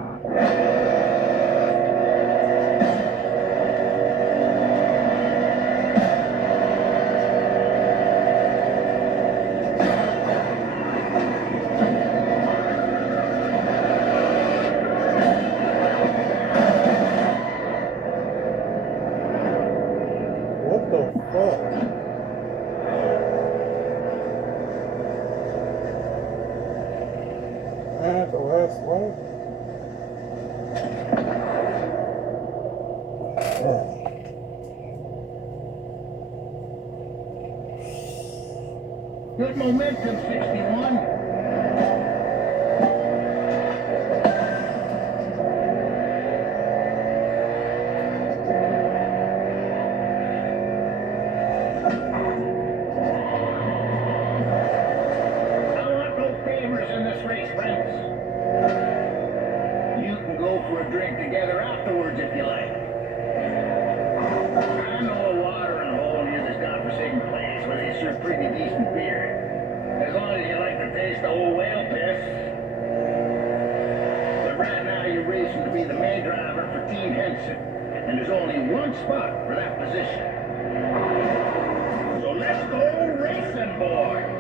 What the fuck? And the last one? Good momentum, 61. Drink together afterwards if you like. I know a watering hole near this godforsaken place where they serve pretty decent beer. As long as you like the taste of old whale piss. But right now you're racing to be the main driver for Team Henson. And there's only one spot for that position. So let's go racing, boys!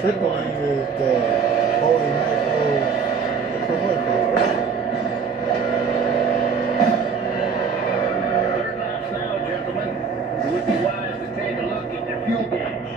Triple is the holy micro CrewMotorfest, right? Third laps now, gentlemen. It would be wise to take a look at your fuel gauge.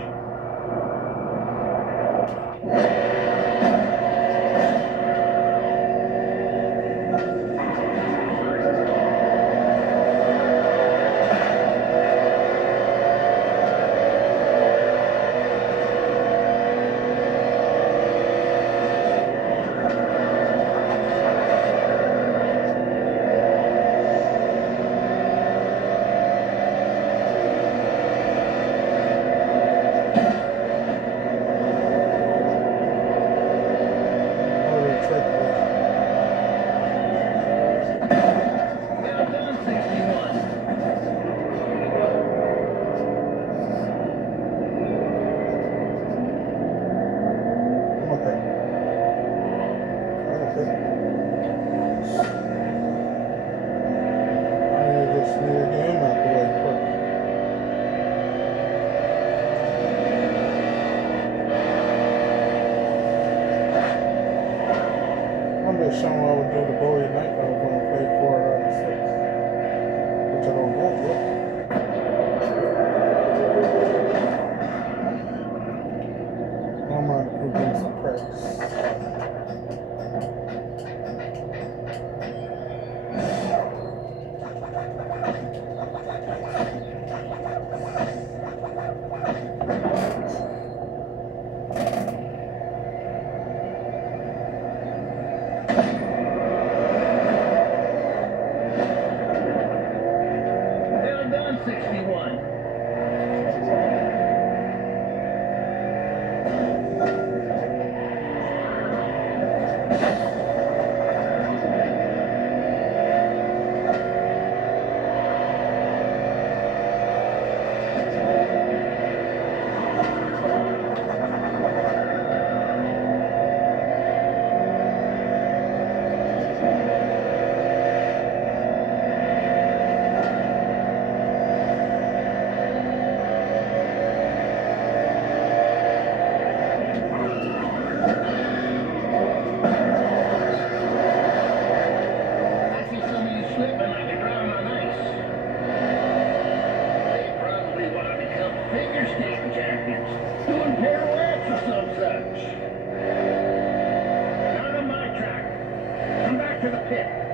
pit.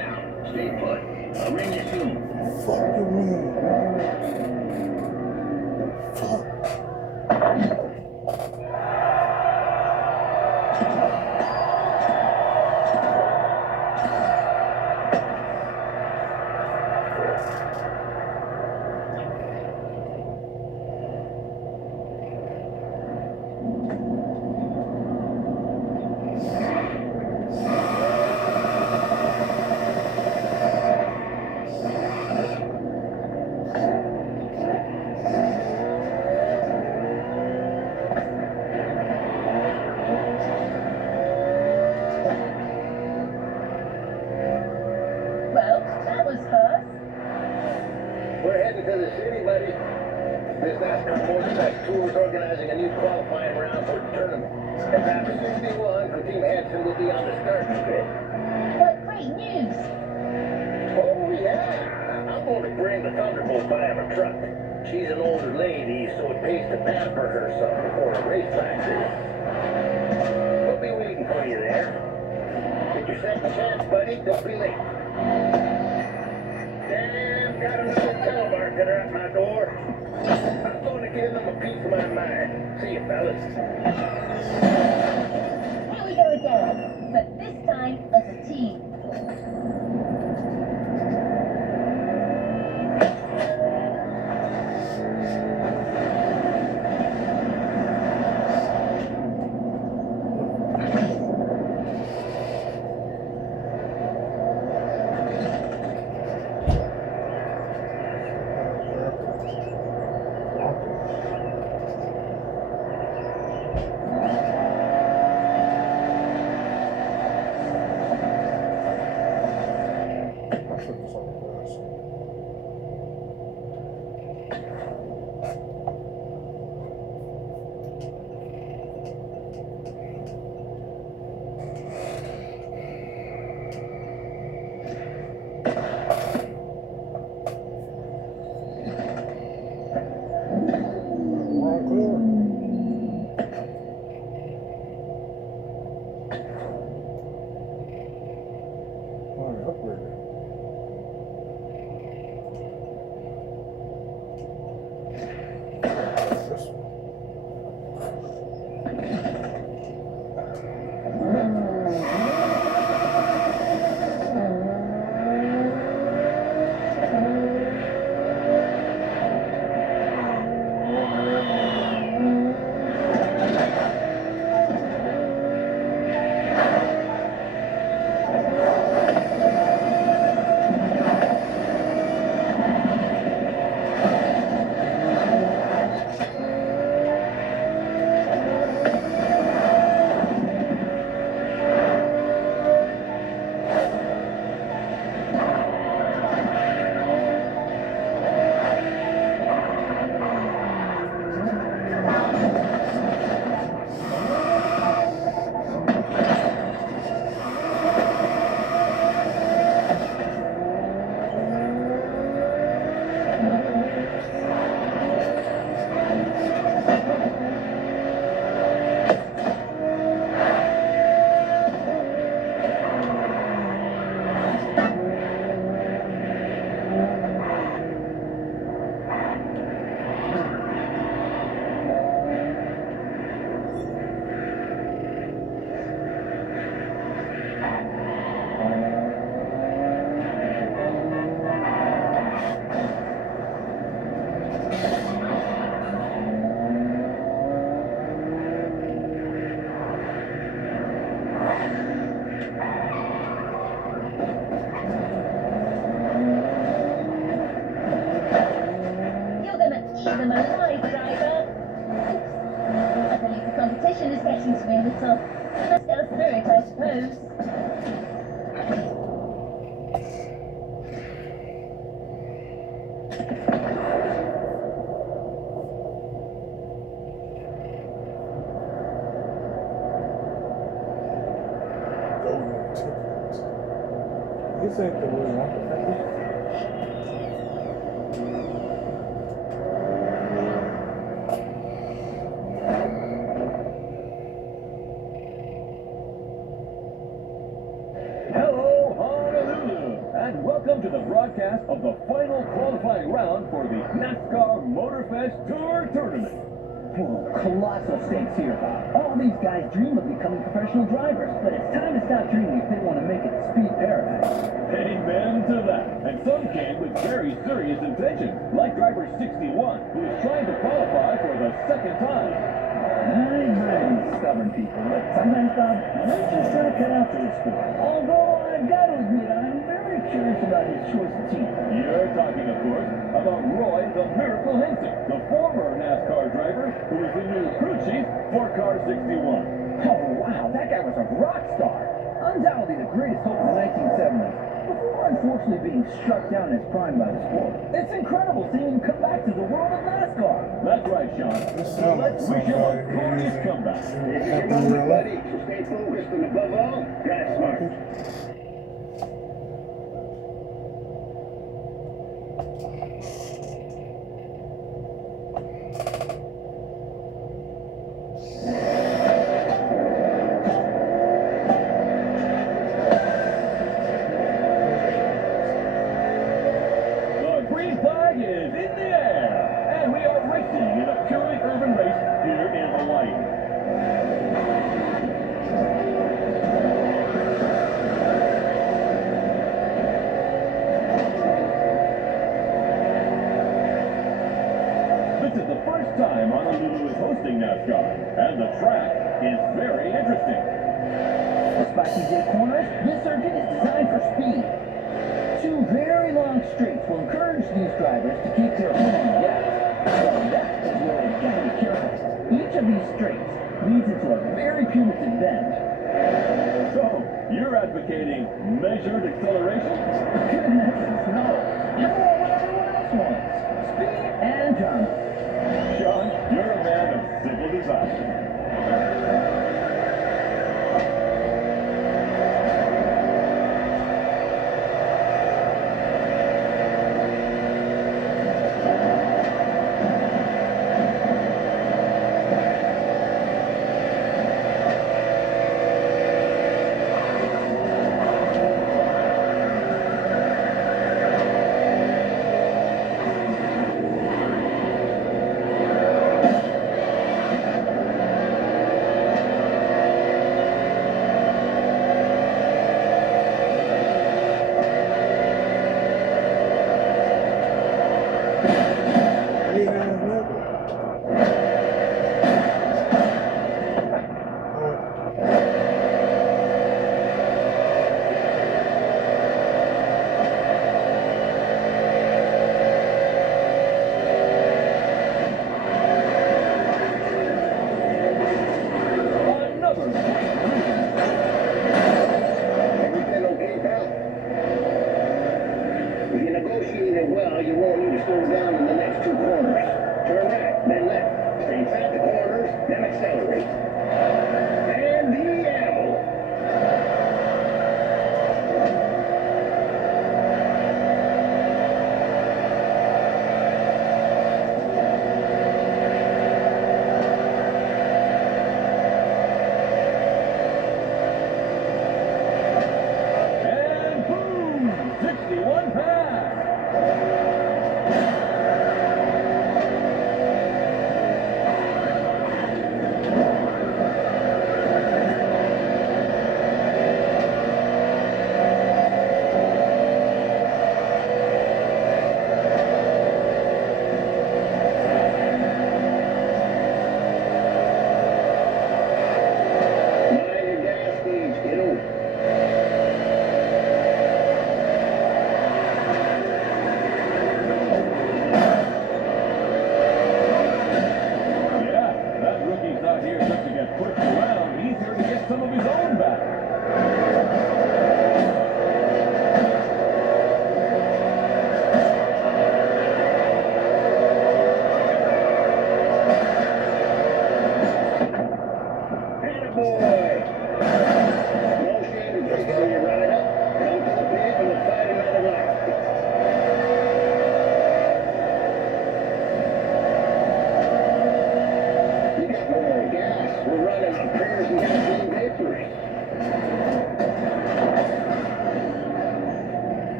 now. Stay put. I'll ring you soon. Fuck you mean, man? Fuck. Well, that was fast. We're heading to the city, buddy. This Nascar Motorfest Tour is organizing a new qualifying round for the tournament. And after 61 from Team Hanson will be on the starting grid. What great news. Oh, yeah. I'm going to bring the Thunderbolt by on a truck. She's an older lady, so it pays to pamper her some before a race practice. We'll be waiting for you there. Get your second chance, buddy. Don't be late. Damn, got another telemarketer at my door. I'm going to give them a piece of my mind. See you, fellas. Here we go again, but this time as a team. This ain't the way you want it. Hello, Honolulu. welcome to the broadcast of the final qualifying round for the Nascar Motorfest Tour Tournament. Whoa, colossal stakes here. All these guys dream of becoming professional drivers, but it's time to stop dreaming if they want to make it to speed paradise. Amen to that. And some came with very serious intentions, like driver 61, who is trying to qualify for the second time. I admire these stubborn people, but sometimes, Bob, they're just not cut out for this sport. Although I've got to admit, I'm very curious about his choice of team. You're talking, of course, about Roy the Miracle Henson, the former NASCAR driver who is the new crew chief for car 61. Oh, wow, that guy was a rock star. Undoubtedly the greatest hope of the 1970s. Before unfortunately being struck down in his prime by the sport. It's incredible seeing him come back to the world of NASCAR. That's right, Sean. This So sounds let's like wish him a somebody glorious who's comeback. This is your moment, buddy. So stay focused and above all, drive smart. The green flag is in the air, and we are racing in a purely urban race here in Hawaii. This is the first time Honolulu is hosting NASCAR, and the track is very interesting. Despite these 8 corners, this circuit is designed for speed. 2 very long straights will encourage these drivers to keep their foot on the gas. Well, that is where they've got to be careful. Each of these straights leads into a very punitive bend. So, you're advocating measured acceleration? Goodness, no. How about what everyone else wants? Speed and jump. Sean, you're a man of simple desire. Hey, man, look. Another great move. Everything okay, pal? If you negotiate it well, you won't need to slow down in the next 2 corners. Turn right, then left. Stay inside the corners, then accelerate. And the L. And boom! 61 pass!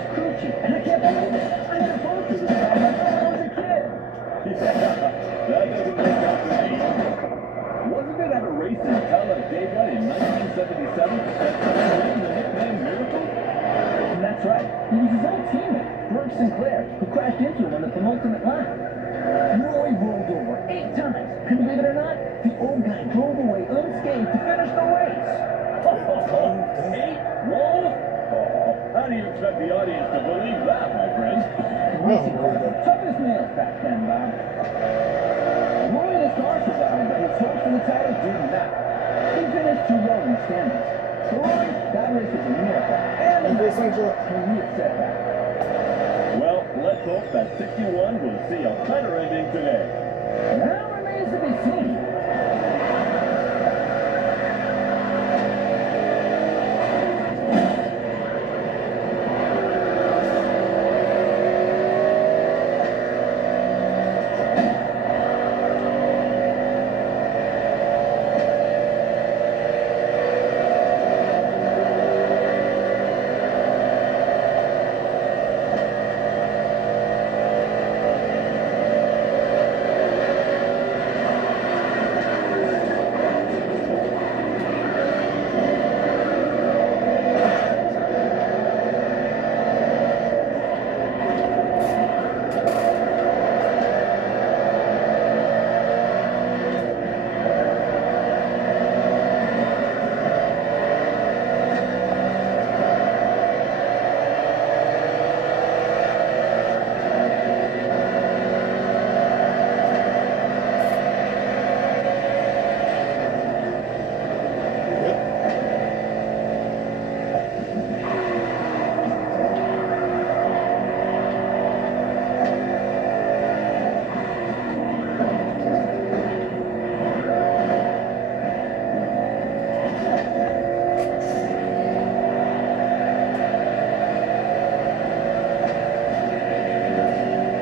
was crew chief, and I can't believe it. I had a photo with this guy when I was a kid. That doesn't make up for me. Wasn't it at a race in Talladega in 1977 that someone named the nickname Miracle? That's right. He was his old teammate, Bert Sinclair, who crashed into him on the penultimate lap. Roy rolled over 8 times. And believe it or not, the old guy drove away unscathed to finish the race. 8 rolls? Oh, how do you expect the audience to believe that, my friend? Racing cars were tough as nails back then, Bob. Roy and his car survived, but his hopes for the title did not. He finished 2 low in the standings. For Roy, that race was a miracle and a career setback. Well, let's hope that 61 will see a better ending today. Now remains to be seen.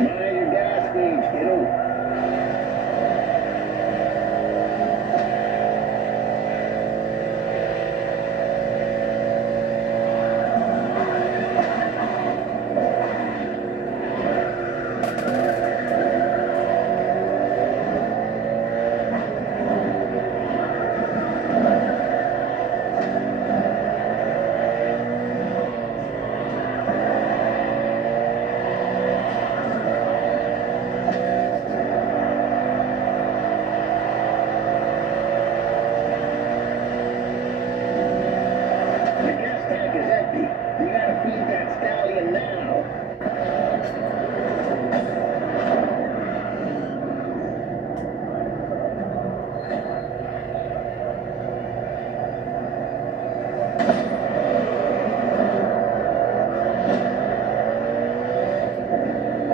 Mind your gas gauge, kiddo. The gas tank is empty. You gotta feed that stallion now.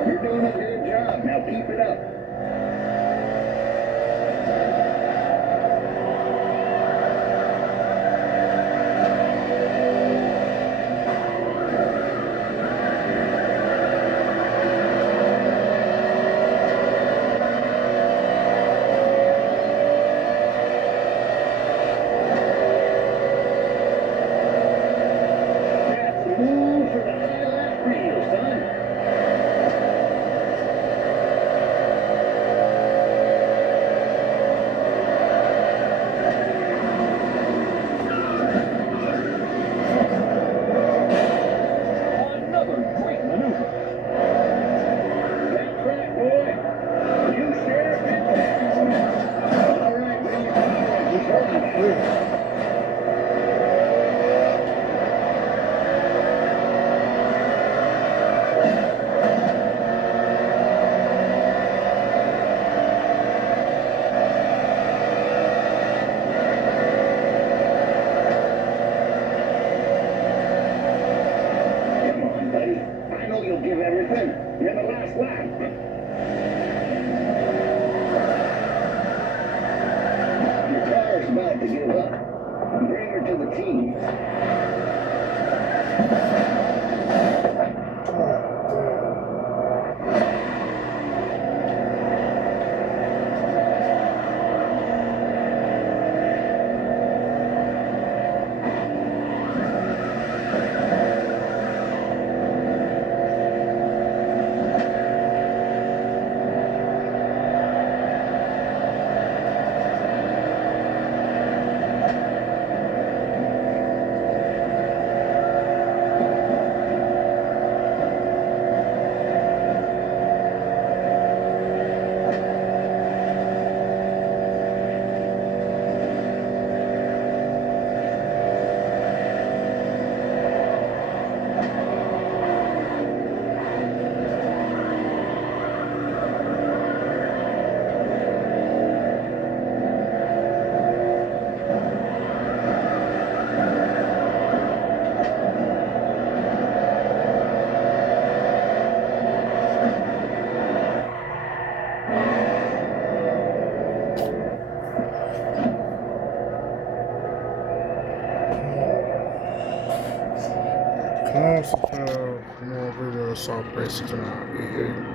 You're doing a good job. Now keep it up. That's the move for the high lap reel, son. Another great maneuver. That's right, boy. You sheriff in town. All right, bring it on. Keep working. Come on, buddy. I know you'll give everything. You're the last lap. Your car's about to give up. Bring her to the team. Comment subscribe for more videos, soft racing tonight. Yeah.